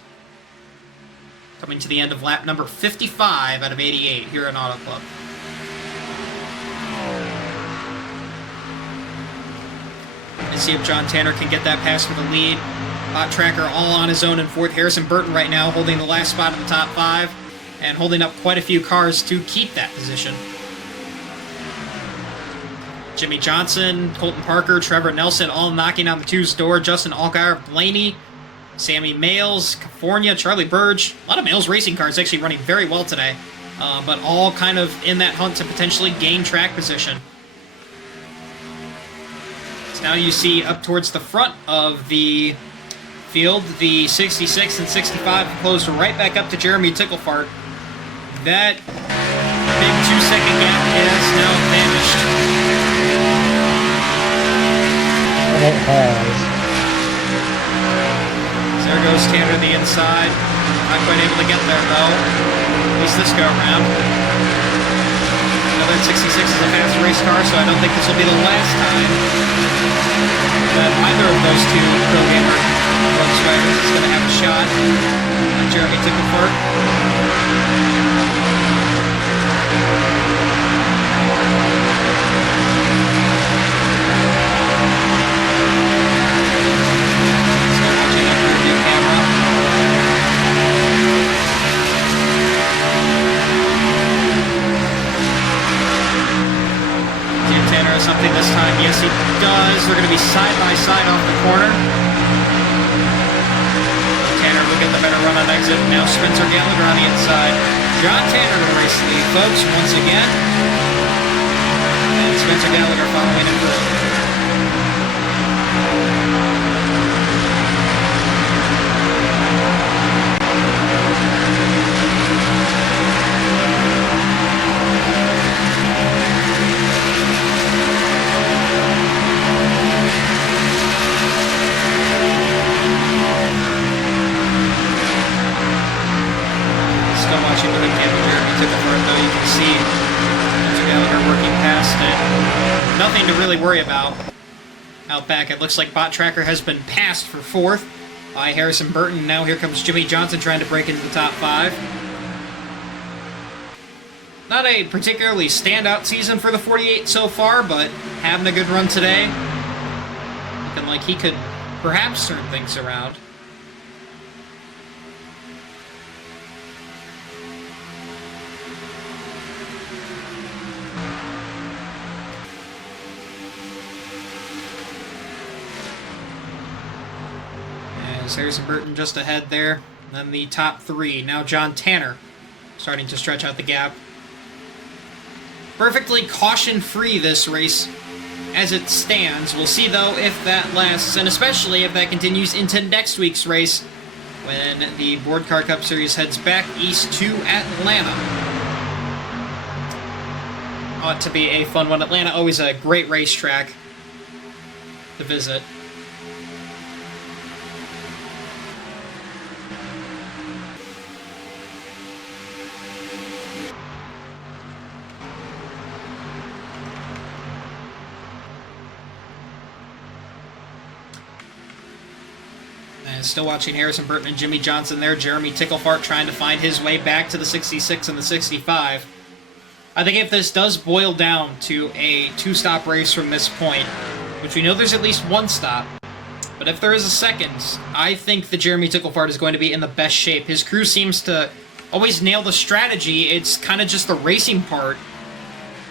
Coming to the end of lap number 55 out of 88 here in Auto Club. Let's see if John Tanner can get that pass for the lead. Bot Tracker all on his own in fourth. Harrison Burton right now holding the last spot in the top 5 and holding up quite a few cars to keep that position. Jimmy Johnson, Colton Parker, Trevor Nelson all knocking on the 2's door. Justin Allgaier, Blaney, Sammy Males, California, Charlie Burge. A lot of Males racing cars actually running very well today, but all kind of in that hunt to potentially gain track position. So now you see up towards the front of the field, the 66 and 65 closed right back up to Jeremy Ticklefart. That big 2-second gap has now vanished. It has. There goes Tanner to the inside. Not quite able to get there, though. At least this go around. Another 66 is a fast race car, so I don't think this will be the last time that either of those two Pro Gamer Volkswagens is going to have a shot on Jeremy Ticklefart. Something this time going to be side by side off the corner. Tanner will get the better run on exit. Now Spencer Gallagher on the inside. John Tanner to race lead, folks, once again. And Spencer Gallagher following him through. Nothing to really worry about out back. It looks like Bot Tracker has been passed for 4th by Harrison Burton. Now here comes Jimmy Johnson trying to break into the top 5. Not a particularly standout season for the 48 so far, but having a good run today. Looking like he could perhaps turn things around. Harrison Burton just ahead there. And then the top 3. Now John Tanner starting to stretch out the gap. Perfectly caution-free this race as it stands. We'll see, though, if that lasts, and especially if that continues into next week's race when the Board Car Cup Series heads back east to Atlanta. Ought to be a fun one. Atlanta, always a great racetrack to visit. Still watching Harrison Burton and Jimmy Johnson there. Jeremy Ticklefart trying to find his way back to the 66 and the 65. I think if this does boil down to a 2-stop race from this point, which we know there's at least 1 stop, but if there is a second, I think that Jeremy Ticklefart is going to be in the best shape. His crew seems to always nail the strategy. It's kind of just the racing part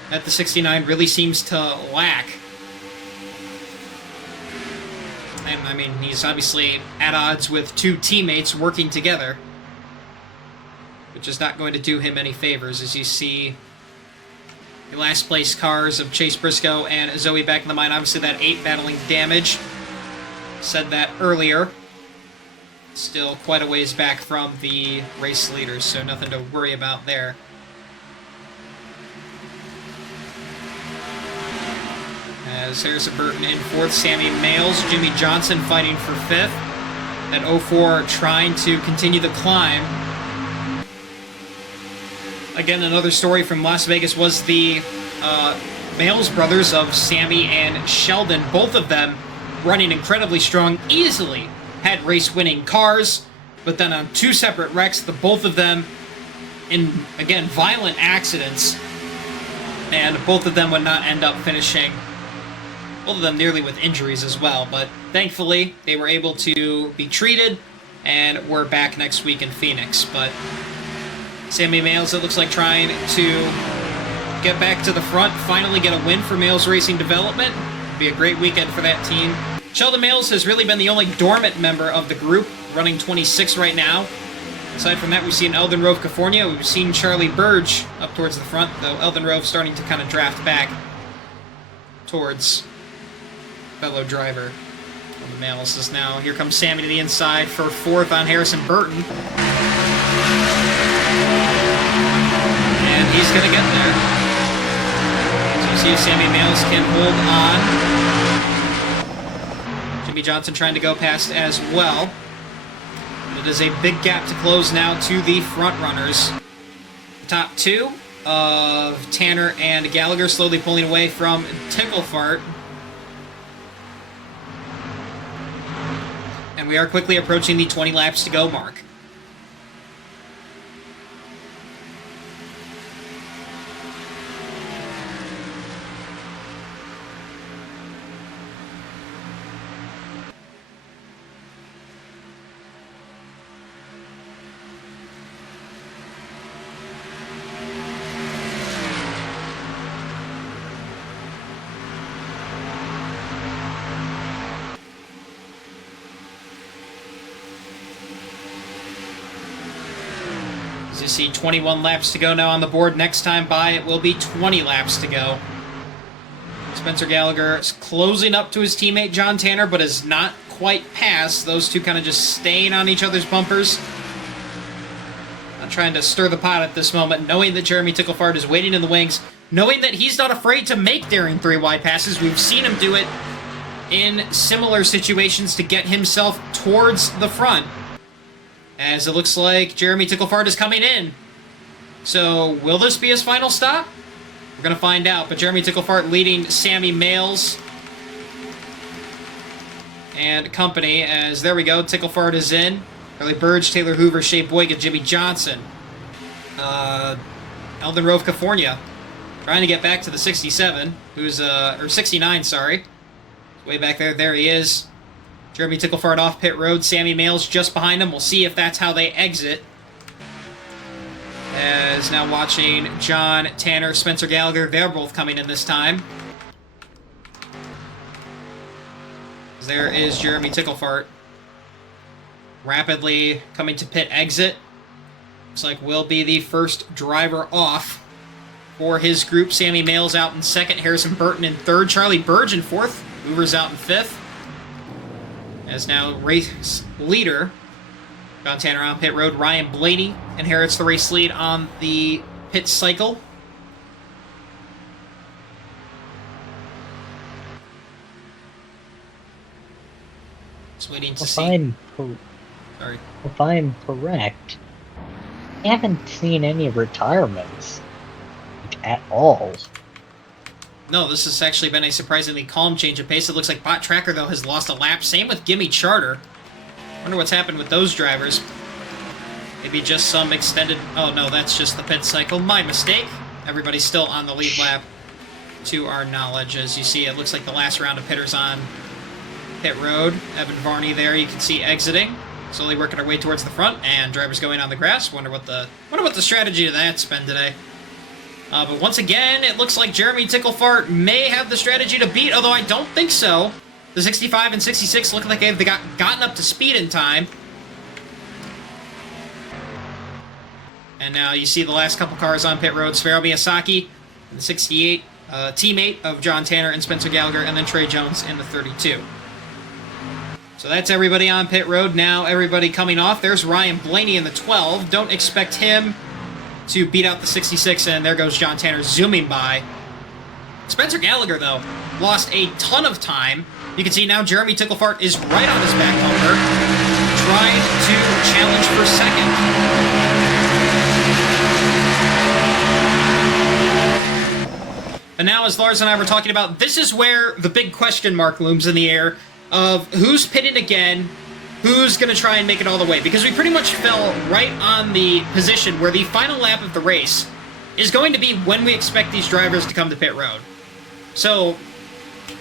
that the 69 really seems to lack. And, I mean, he's obviously at odds with 2 teammates working together, which is not going to do him any favors, as you see the last place cars of Chase Briscoe and Zoe back in the mine. Obviously, that 8 battling damage. Said that earlier. Still quite a ways back from the race leaders, so nothing to worry about there. As Harrison Burton in 4th, Sammy Males, Jimmy Johnson fighting for 5th. That 04 trying to continue the climb. Again, another story from Las Vegas was the Males brothers of Sammy and Sheldon. Both of them running incredibly strong, easily had race-winning cars, but then on 2 separate wrecks, the both of them in, again, violent accidents, and both of them would not end up finishing. Both of them nearly with injuries as well, but thankfully they were able to be treated and we're back next week in Phoenix. But Sammy Males, it looks like, trying to get back to the front, finally get a win for Males Racing Development. It'll be a great weekend for that team. Sheldon Males has really been the only dormant member of the group, running 26 right now. Aside from that, we've seen Eldon Rove California, we've seen Charlie Burge up towards the front, though Eldon Rove starting to kind of draft back towards fellow driver on the Males. Is now, here comes Sammy to the inside for 4th on Harrison Burton. And he's going to get there. So you see if Sammy Males can hold on. Jimmy Johnson trying to go past as well. It is a big gap to close now to the front runners. The top 2 of Tanner and Gallagher slowly pulling away from Ticklefart. And we are quickly approaching the 20 laps to go mark. As you see, 21 laps to go now on the board. Next time by, it will be 20 laps to go. Spencer Gallagher is closing up to his teammate John Tanner, but is not quite past. Those two kind of just staying on each other's bumpers. Not trying to stir the pot at this moment, knowing that Jeremy Ticklefart is waiting in the wings, knowing that he's not afraid to make daring three-wide passes. We've seen him do it in similar situations to get himself towards the front. As it looks like Jeremy Ticklefart is coming in. So, will this be his final stop? We're going to find out, but Jeremy Ticklefart leading Sammy Males and company, as there we go, Ticklefart is in. Riley Burge, Taylor Hoover, Shea Boyga, Jimmy Johnson, Eldon Rove California, trying to get back to the 67, or 69, sorry. Way back there, there he is. Jeremy Ticklefart off pit road, Sammy Males just behind him. We'll see if that's how they exit. As now watching John Tanner, Spencer Gallagher, they're both coming in this time. There is Jeremy Ticklefart. Rapidly coming to pit exit. Looks like will be the first driver off for his group. Sammy Males out in second, Harrison Burton in third, Charlie Burge in fourth, Hoover's out in fifth. As now race leader, John Tanner on pit road, Ryan Blaney inherits the race lead on the pit cycle. Just waiting to see. Sorry. If I'm correct, I haven't seen any retirements at all. No, this has actually been a surprisingly calm change of pace. It looks like Bot Tracker, though, has lost a lap. Same with Gimme Charter. Wonder what's happened with those drivers. Maybe just some extended... Oh, no, that's just the pit cycle. My mistake. Everybody's still on the lead lap, to our knowledge. As you see, it looks like the last round of pitters on pit road. Evan Varney there, you can see exiting. Slowly working our way towards the front, and drivers going on the grass. Wonder what the strategy of that's been today. But once again, it looks like Jeremy Ticklefart may have the strategy to beat, although I don't think so. The 65 and 66 look like they've gotten up to speed in time. And now you see the last couple cars on pit road. Sphero Miyazaki, the 68, teammate of John Tanner and Spencer Gallagher, and then Trey Jones in the 32. So that's everybody on pit road. Now everybody coming off. There's Ryan Blaney in the 12. Don't expect him to beat out the 66, and there goes John Tanner zooming by. Spencer Gallagher, though, lost a ton of time. You can see now Jeremy Ticklefart is right on his back bumper, trying to challenge for second. And now, as Lars and I were talking about, this is where the big question mark looms in the air of who's pitting again, who's going to try and make it all the way. Because we pretty much fell right on the position where the final lap of the race is going to be when we expect these drivers to come to pit road. So,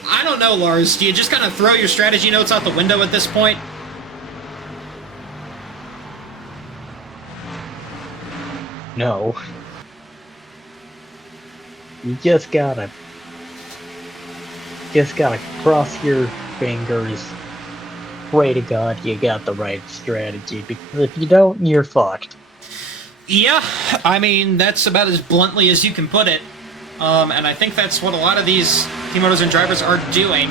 I don't know, Lars. Do you just kind of throw your strategy notes out the window at this point? No. You just gotta cross your fingers. Pray to God you got the right strategy, because if you don't, you're fucked. Yeah, I mean, that's about as bluntly as you can put it. And I think that's what a lot of these team owners and drivers are doing.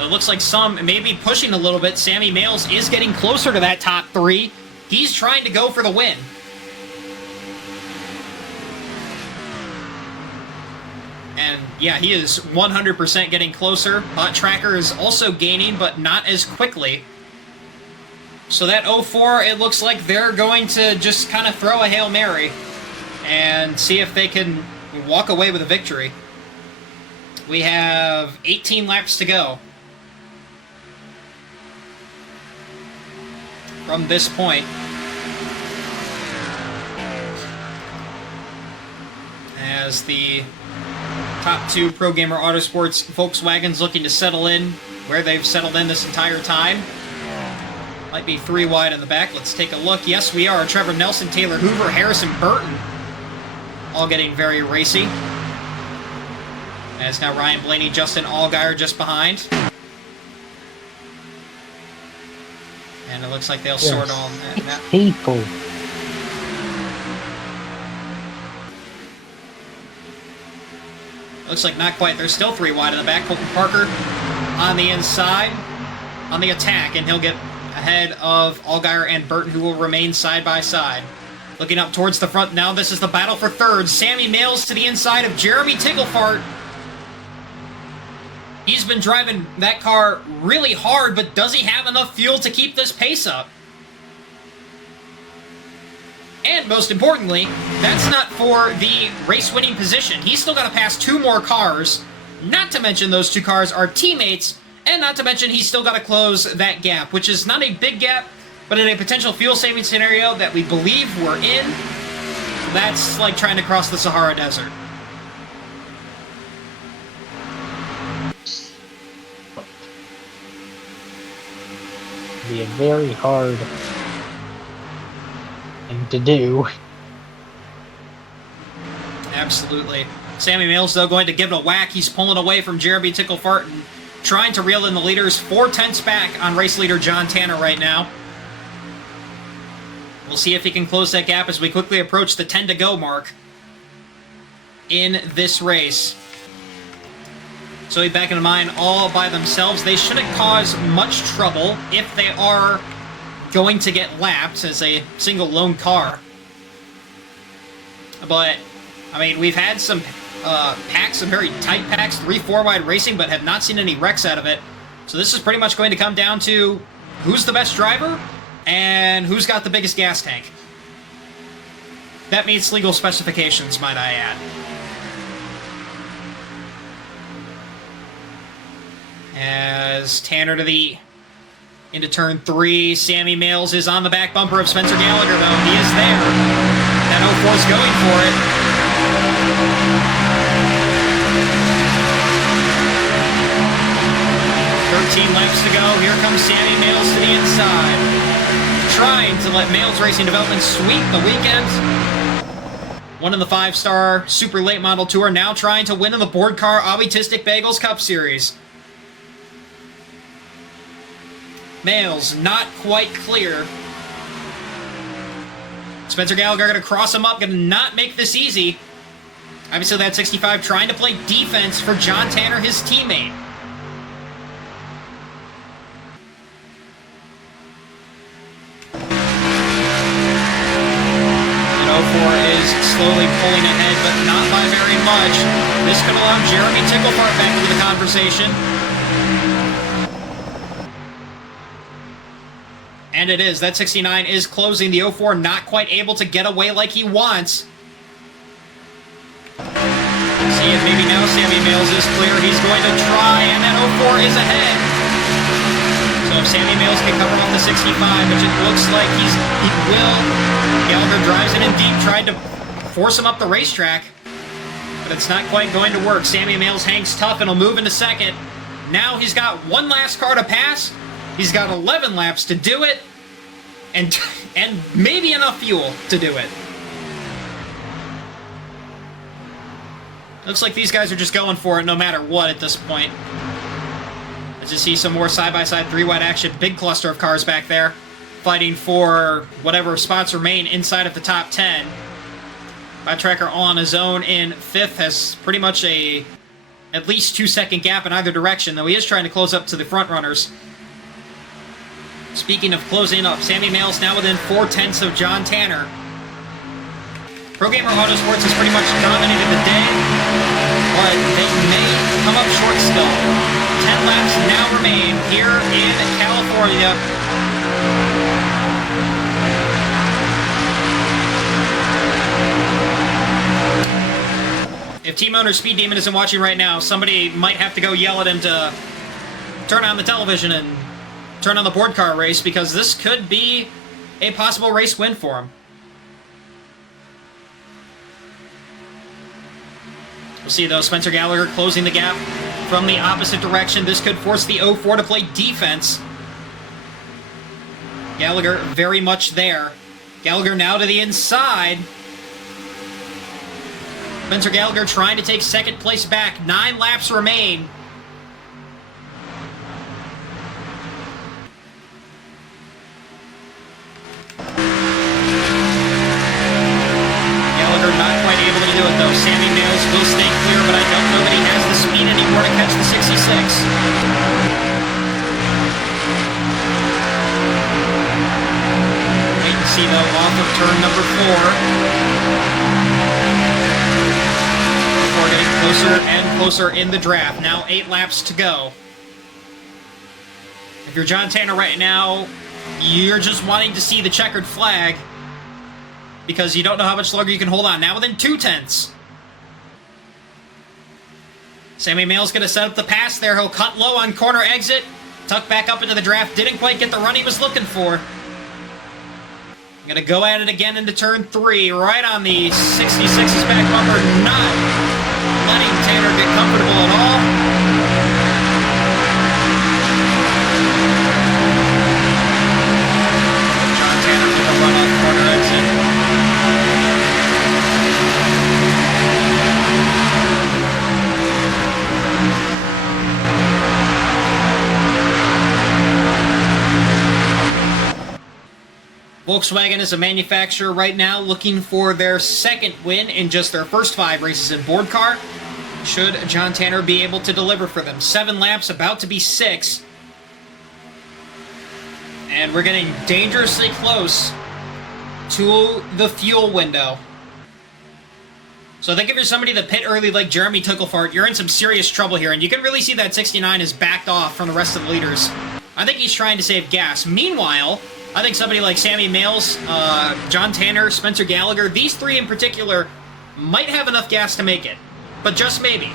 It looks like some may be pushing a little bit. Sammy Males is getting closer to that top three. He's trying to go for the win. And yeah, he is 100% getting closer. Bot Tracker is also gaining, but not as quickly. So that 04, it looks like they're going to just kind of throw a Hail Mary and see if they can walk away with a victory. We have 18 laps to go from this point. As the top two Pro Gamer Autosports Volkswagens looking to settle in where they've settled in this entire time. Might be three wide in the back. Let's take a look. Yes, we are. Trevor Nelson, Taylor Hoover, Harrison Burton, all getting very racy. As now Ryan Blaney, Justin Allgaier just behind. And it looks like they'll sort on that. People. Looks like not quite. There's still 3 wide in the back. Colton Parker on the inside on the attack, and he'll get ahead of Allgaier and Burton, who will remain side by side. Looking up towards the front now, this is the battle for third. Sammy Mails to the inside of Jeremy Ticklefart. He's been driving that car really hard, but does he have enough fuel to keep this pace up? And most importantly, that's not for the race-winning position. He's still got to pass 2 more cars, not to mention those 2 cars are teammates, and not to mention he's still got to close that gap, which is not a big gap, but in a potential fuel-saving scenario that we believe we're in, that's like trying to cross the Sahara Desert. Be a very hard thing to do. Absolutely. Sammy Mails, though, going to give it a whack. He's pulling away from Jeremy Ticklefart and trying to reel in the leaders. 4/10 back on race leader John Tanner right now. We'll see if he can close that gap as we quickly approach the 10 to go mark in this race. So we back into mine all by themselves. They shouldn't cause much trouble if they are going to get lapped as a single lone car. But, I mean, we've had some packs, some very tight packs, 3-4 wide racing, but have not seen any wrecks out of it. So this is pretty much going to come down to who's the best driver and who's got the biggest gas tank. That meets legal specifications, might I add. As Tanner into turn 3, Sammy Mails is on the back bumper of Spencer Gallagher, though. He is there. That 04's going for it. Laps to go. Here comes Sammy Mails to the inside. Trying to let Mails Racing Development sweep the weekend. One in the 5-star Super Late Model Tour, now trying to win in the board car Autistic Bagels Cup Series. Mails not quite clear. Spencer Gallagher going to cross him up, going to not make this easy. Obviously that 65 trying to play defense for John Tanner, his teammate. Is slowly pulling ahead, but not by very much. This could allow Jeremy Ticklefart back into the conversation. And it is. That 69 is closing. The 04 not quite able to get away like he wants. See if maybe now Sammy Mails is clear. He's going to try, and that 04 is ahead. So if Sammy Mails can cover off the 65, which it looks like he will, Gallagher drives it in deep, tried to force him up the racetrack, but it's not quite going to work. Sammy Mails hangs tough and will move into second. Now he's got one last car to pass. He's got 11 laps to do it, and maybe enough fuel to do it. Looks like these guys are just going for it no matter what at this point. As you see some more side-by-side 3-wide action. Big cluster of cars back there, fighting for whatever spots remain inside of the top 10. Tracker on his own in 5th has pretty much at least 2-second gap in either direction, though he is trying to close up to the front runners. Speaking of closing up, Sammy Mails now within 4/10 of John Tanner. Pro Gamer Autosports has pretty much dominated the day, but they may come up short still. 10 laps now remain here in California. If team owner Speed Demon isn't watching right now, somebody might have to go yell at him to turn on the television and turn on the board car race, because this could be a possible race win for him. We'll see, though, Spencer Gallagher closing the gap from the opposite direction. This could force the 04 to play defense. Gallagher very much there. Gallagher now to the inside. Spencer Gallagher trying to take second place back. 9 laps remain. Gallagher not quite able to do it, though. Sammy Mails will stay clear, but I don't know that he Wait to see though off of turn number 4. Before getting closer and closer in the draft. Now 8 laps to go. If you're John Tanner right now, you're just wanting to see the checkered flag because you don't know how much longer you can hold on. Now within 2/10. Sammy Mail's going to set up the pass there. He'll cut low on corner exit. Tuck back up into the draft. Didn't quite get the run he was looking for. Going to go at it again into turn 3. Right on the 66's back bumper. Not letting Tanner get comfortable at all. John Tanner with a run off corner exit. Volkswagen is a manufacturer right now looking for their second win in just their first 5 races in board car. Should John Tanner be able to deliver for them? 7 laps, about to be 6. And we're getting dangerously close to the fuel window. So I think if you're somebody that pit early like Jeremy Tuckelfart, you're in some serious trouble here. And you can really see that 69 is backed off from the rest of the leaders. I think he's trying to save gas. Meanwhile, I think somebody like Sammy Mails, John Tanner, Spencer Gallagher, these 3 in particular might have enough gas to make it. But just maybe.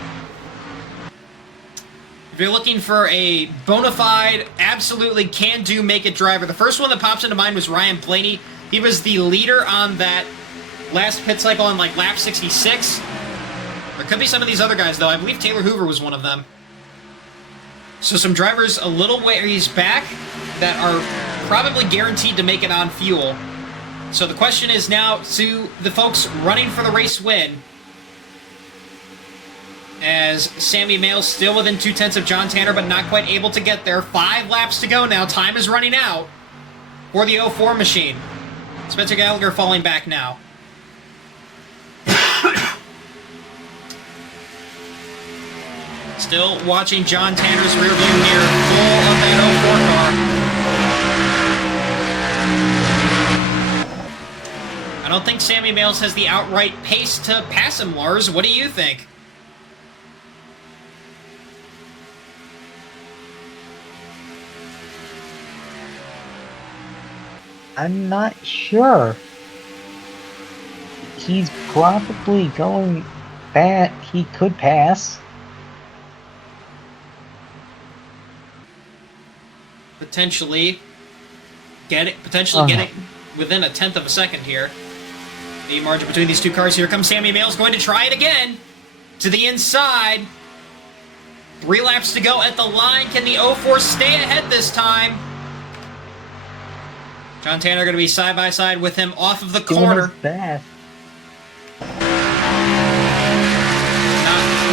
If you're looking for a bona fide, absolutely can-do make-it driver, the first one that pops into mind was Ryan Blaney. He was the leader on that last pit cycle on like lap 66. There could be some of these other guys, though. I believe Taylor Hoover was one of them. So some drivers a little ways back that are probably guaranteed to make it on fuel. So the question is now to the folks running for the race win. As Sammy Mail still within 2/10 of John Tanner, but not quite able to get there. 5 laps to go now. Time is running out for the 04 machine. Spencer Gallagher falling back now. Still watching John Tanner's rearview mirror, full of that 04 car. I don't think Sammy Mails has the outright pace to pass him, Lars. What do you think? I'm not sure. He's probably going back. He could pass. Potentially getting within 1/10 of a second here. The margin between these 2 cars. Here comes Sammy Mails going to try it again. To the inside. 3 laps to go at the line. Can the 04 stay ahead this time? John Tanner going to be side by side with him off of the corner. Not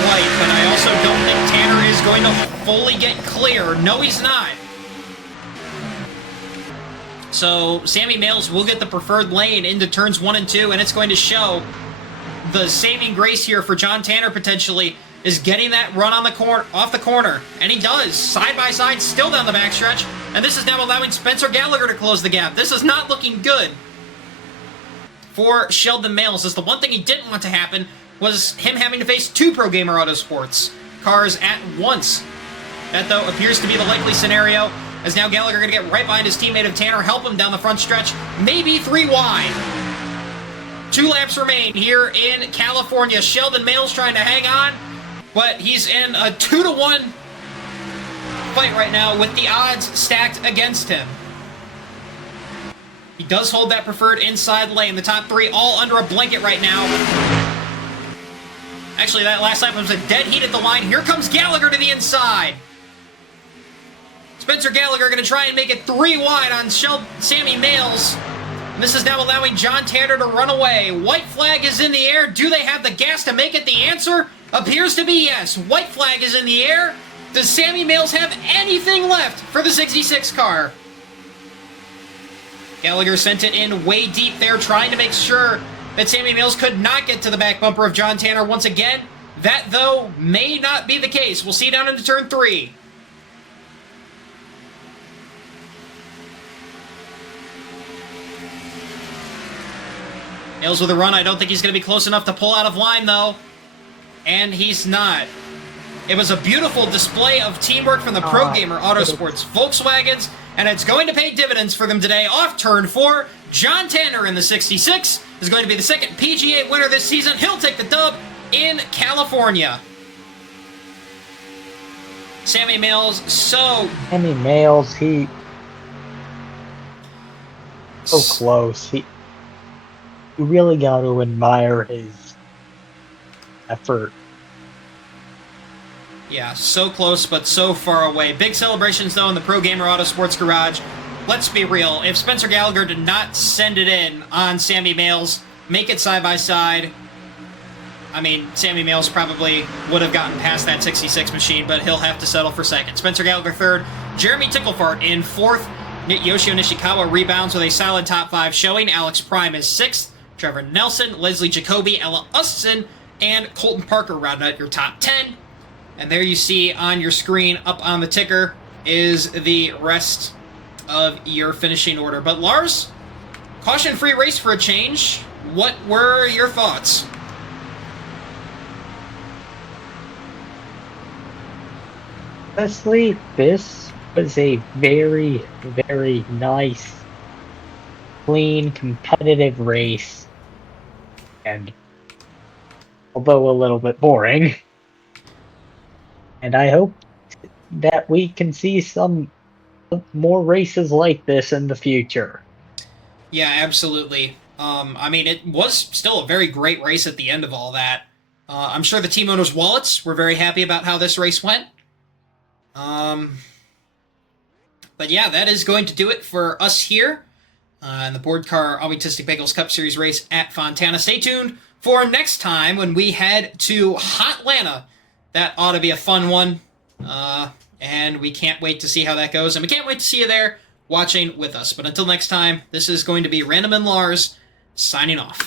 quite, but I also don't think Tanner is going to fully get clear. No, he's not. So Sammy Mails will get the preferred lane into turns 1 and 2, and it's going to show the saving grace here for John Tanner potentially is getting that run on the off the corner, and he does, side by side, still down the backstretch, and this is now allowing Spencer Gallagher to close the gap. This is not looking good for Sheldon Mails, as the one thing he didn't want to happen was him having to face 2 Pro Gamer Autosports cars at once. That, though, appears to be the likely scenario, as now Gallagher going to get right behind his teammate of Tanner, help him down the front stretch, maybe 3 wide. 2 laps remain here in California. Sheldon Mails trying to hang on, but he's in a 2-to-1 fight right now with the odds stacked against him. He does hold that preferred inside lane. The top 3 all under a blanket right now. Actually, that last lap was a dead heat at the line. Here comes Gallagher to the inside. Spencer Gallagher going to try and make it 3 wide on Sammy Mails. And this is now allowing John Tanner to run away. White flag is in the air. Do they have the gas to make it? The answer appears to be yes. White flag is in the air. Does Sammy Mails have anything left for the 66 car? Gallagher sent it in way deep there, trying to make sure that Sammy Mails could not get to the back bumper of John Tanner once again. That, though, may not be the case. We'll see down into turn 3. Nails with a run. I don't think he's going to be close enough to pull out of line, though. And he's not. It was a beautiful display of teamwork from the Pro Gamer Autosports Volkswagens, and it's going to pay dividends for them today. Off turn 4, John Tanner in the 66 is going to be the second PGA winner this season. He'll take the dub in California. Sammy Mills, Sammy Mills, he so close. You really got to admire his effort. Yeah, so close, but so far away. Big celebrations, though, in the Pro Gamer Autosports Garage. Let's be real. If Spencer Gallagher did not send it in on Sammy Mills, make it side by side, I mean, Sammy Mills probably would have gotten past that 66 machine, but he'll have to settle for second. Spencer Gallagher third. Jeremy Ticklefart in fourth. Yoshio Nishikawa rebounds with a solid top 5 showing. Alex Prime is sixth. Trevor Nelson, Leslie Jacoby, Ella Ustin, and Colton Parker round out your top 10. And there you see on your screen, up on the ticker, is the rest of your finishing order. But Lars, caution-free race for a change. What were your thoughts? Honestly, this was a very, very nice, clean, competitive race. And although a little bit boring. And I hope that we can see some more races like this in the future. Yeah, absolutely. I mean, it was still a very great race at the end of all that. I'm sure the team owners' wallets were very happy about how this race went. But yeah, that is going to do it for us here in the Board Car Autistic Bagels Cup Series race at Fontana. Stay tuned for next time when we head to Hotlanta. That ought to be a fun one, and we can't wait to see how that goes, and we can't wait to see you there watching with us. But until next time, this is going to be Random and Lars signing off.